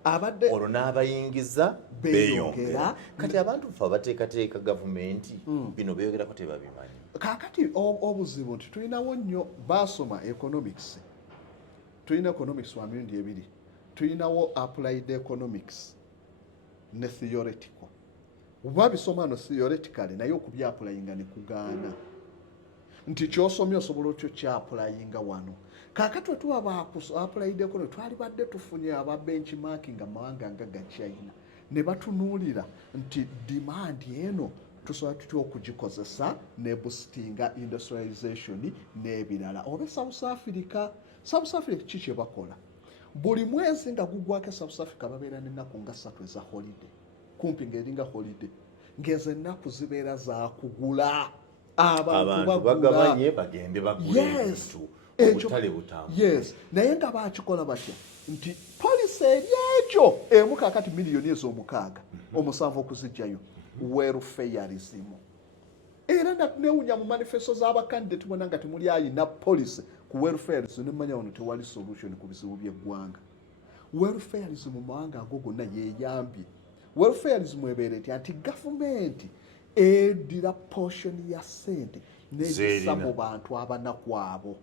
olwo n'abayingiza beeyongera. Kati abantu fe abateekateeka gavumenti bino beeyogerako tebabimanyi. Kaakati obuzibu nti tulinawo nnyo basoma economics. Tulina economics wa mirundi ebiri. Tulinawo applied economics ne theoretical. Babisoma no theoretically naye okubyapulayinga ne kugaana. Nti kyosomye osobola otyo kyapulayinga wano. Kaakati wetuba applied economics twali badde tufunye aba benchmarking amawanga nga ga China ne batunuulira nti demand eno tusobola tutya okugikozesa ne boostinga industrialization n'ebirala. Oba South Africa kiki bakola? Buli mwezi nga gugwako South Africa babeera n'ennaku nga 3 eza holiday. Kumpi ng'eringa holiday. Ng'ezo ennaku zibeera za kugula. Abantu bagabanye bagende bagule ebintu. Obutale butambula. Yes. Naye nga bakikola batya nti policy ekyo emu kakati miliyoni ez'omukaaga 7 okuzijjayo welfareism. Era newunya mu manifesto z'abakandidate bonna nga temuli ayina policy ku welfareism nemanya wano tewali solution ku bizibu by'eggwanga. Welfareism mu mawanga ago gonna yeeyambye. Welfareism ebeerete nti gavumenti edira portion ya sente n'egisa mu bantu abanaku abo.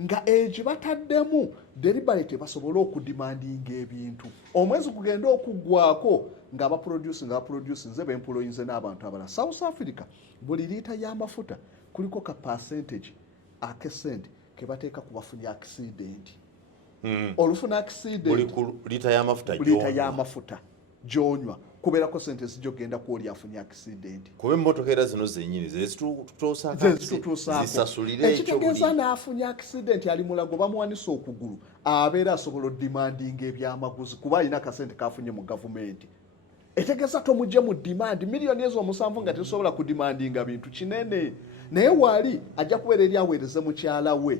Nga egi bataddemu deliberate basobola okudimandinga ebintu. Omwezi kugenda okuggwako nga baproduce nze bemployinze n'abantu abalala. South Africa buli liita y'amafuta kuliko ka percentage akesente ke bateeka ku bafunye accident. Olufuna accident buli ku liita y'amafuta gy'onywa kubeerako sente zijogenda kwoli afunye accident. Kuba emmotoka era zino zennyini zisasulira ekyo ekitegeeza n'afunye accident ali mulago bamuwanisa okugulu abeera asobola odimandinga ebyamaguzi kuba alina akasente kafunye mu gavumenti. Etegeeza tomugye mu demand miliyoni ez'omusanvu nga tesobola kudimandinga bintu kinene. Naye waali ajja kubeera eri aweereze mukyala we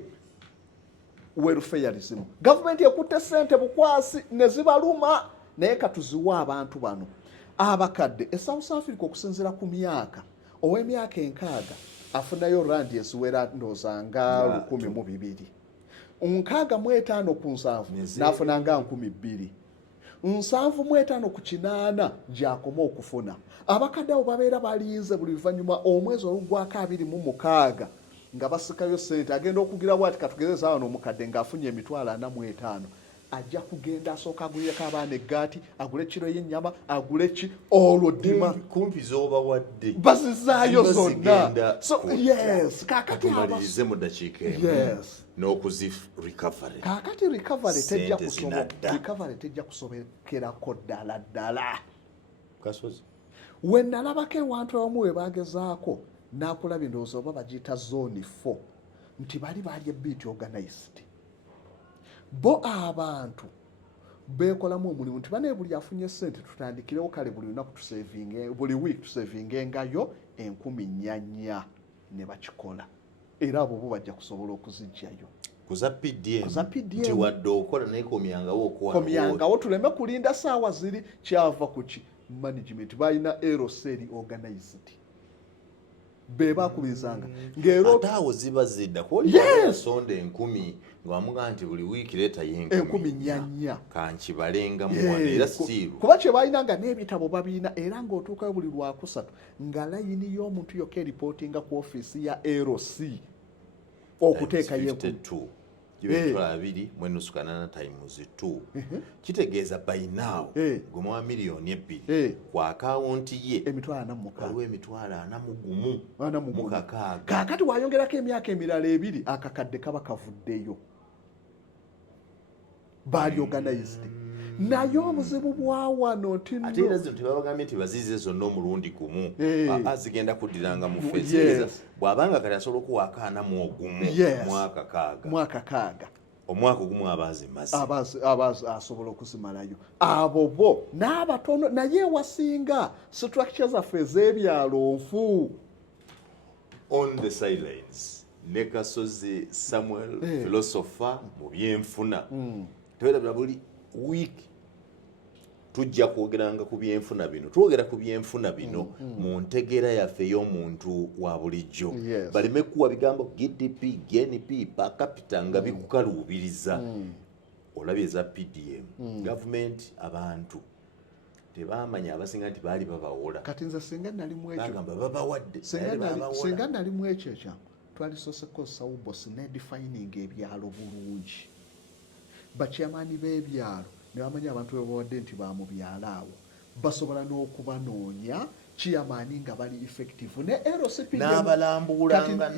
welfareism. Gavumenti ekutte sente bukwasi ne zibaluma naye katuziwa abantu bano abakadde. South Africa okusinziira ku myaka ow'emyaka 6 afunayo randi eziwera ndooza nga 1,200. 65 ku 7 n'afuna nga 2,000. 75 ku 8 gy'akoma okufuna. Abakadde abo babeera balinze buli luvannyuma omwezi olugwako 26 nga basikayo sente agenda okugira bwati katugezesa wano omukadde ng'afunye emitwalo 45. Ajja kugenda asooka agulireko abaana eggaati agule kiro y'ennyama agule ki olwo dima kumpi z'oba wadde bazizaayo zonna. So yes kakati abalirize mu dakiika yes recovery. Kakati recovery tejja kusobekerako ddala. Kasozi we nalabako ewantu abamu we bagezaako n'akulaba endowooza oba bagiyita zone 4 nti bali ebeat organized. Bo abantu beekolamu omulimu nti bane buli afunye sente tutandikirewo kale buli lunaku buli week tusevingengayo 4,400 ne bakikola era abo bo bajja kusobola okuzijjayo kuza PDM nti wadde okola naye komyangawo tuleme kulinda saawa ziri kyava ku ki management balina LCL organized bebakubizanga ngero ataawo ziba zidda sonde 10,000 ng'amuga nti buli wiiki leeta ye1,400 kankibalenga muwanda era siiru kuba kye balinanga n'ebitabo babiina era ng'otuukayo buli lwakusatu nga layini y'omuntu yokka eripootinga ku ofiisi ya LC okuteekayo 52 emitwalo 2.8 times 2 kitegeeza by now gwe miliyoni 2 ku akawunti ye waliwo emitwalo 41 kaakati wayongerako emyaka emirala 2 akakadde kaba kavuddeyo bali organized naye obuzibu bwa wano ate era zino tebabagambye nti bazize zonna omulundi gumu zigenda kuddiranga mu feesi bw'abanga kati asobola okuwaaka 41 mwaka kaaga omwaka ogumu abazimaze asobola okuzimalayo abo bo n'abatono naye wasinga structure zaffe ez'ebyalo nfu on the sidelines ne Kasozi Samuel Philosopher mu byenfuna tewerabira buli wiiki tujja kwogeranga ku byenfuna bino twogera ku byenfuna bino mu ntegeera yaffe ey'omuntu wa bulijjo baleme kuwa bigambo GDP GNP per capita nga bikukaluubiriza olabye eza PDM gavumenti abantu tebamanya abasinga nti baali babawola kati nze singa nalimu ekyo bagamba babawadde singa nalimu ekyo ekya twalisoose kukozesa ubosi ne defining ebyalo bulungi bakyamaani b'ebyalo ne bamanya abantu bebawadde nti ba mu byalo awo basobola n'okubanoonya kiyamaani nga bali effective ne LCP n'abalambulanga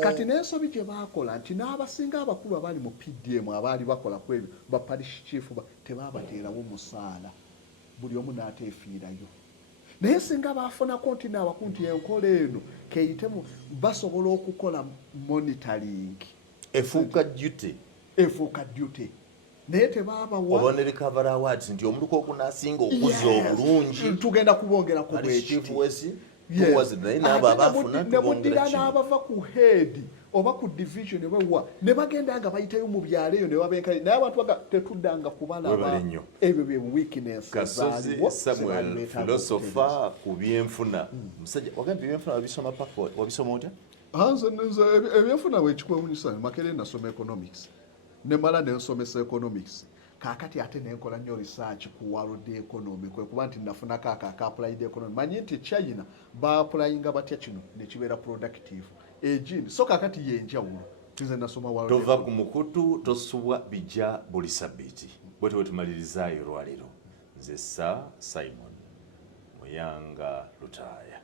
kati n'ensobi gye baakola nti n'abasinga abakulu abali mu PDM abaali bakola ku ebyo ba parish chief tebabateerawo musaala buli omu n'ateefiirayo naye singa baafunako nti naabakunti enkola eno keyitemu basobola okukola monitoring efuuka duty naye tebabawa oba ne recovery awards nti omuluka ogunaasinga okuzza obulungi tugenda kubongera ku nebudira n'abava ku head oba ku division wewa ne bagenda nga bayitayo mu byalo eyo ne babenka naye abantu tetuddanga kubalaba ebyo bye weakness Kasozi Samuel Philosopher ku byenfuna musajja wagambye byenfuna wabisoma paka wabisoma otya ebyenfuna wekikwewunyisa Makerere nasoma economics nemala nensomesa economics kaakati ate nenkola nnyo research ku world economy kwe kuba nti nafunako applied economy manyi nti China baapulayinga batya kino nekibeera productive egindi so kaakati yenjawulo nze nasoma world tova ku mukutu tosubwa bijja buli sabbiiti bwe tumalirizayo olwaleero nze Simon Muyanga Lutaaya.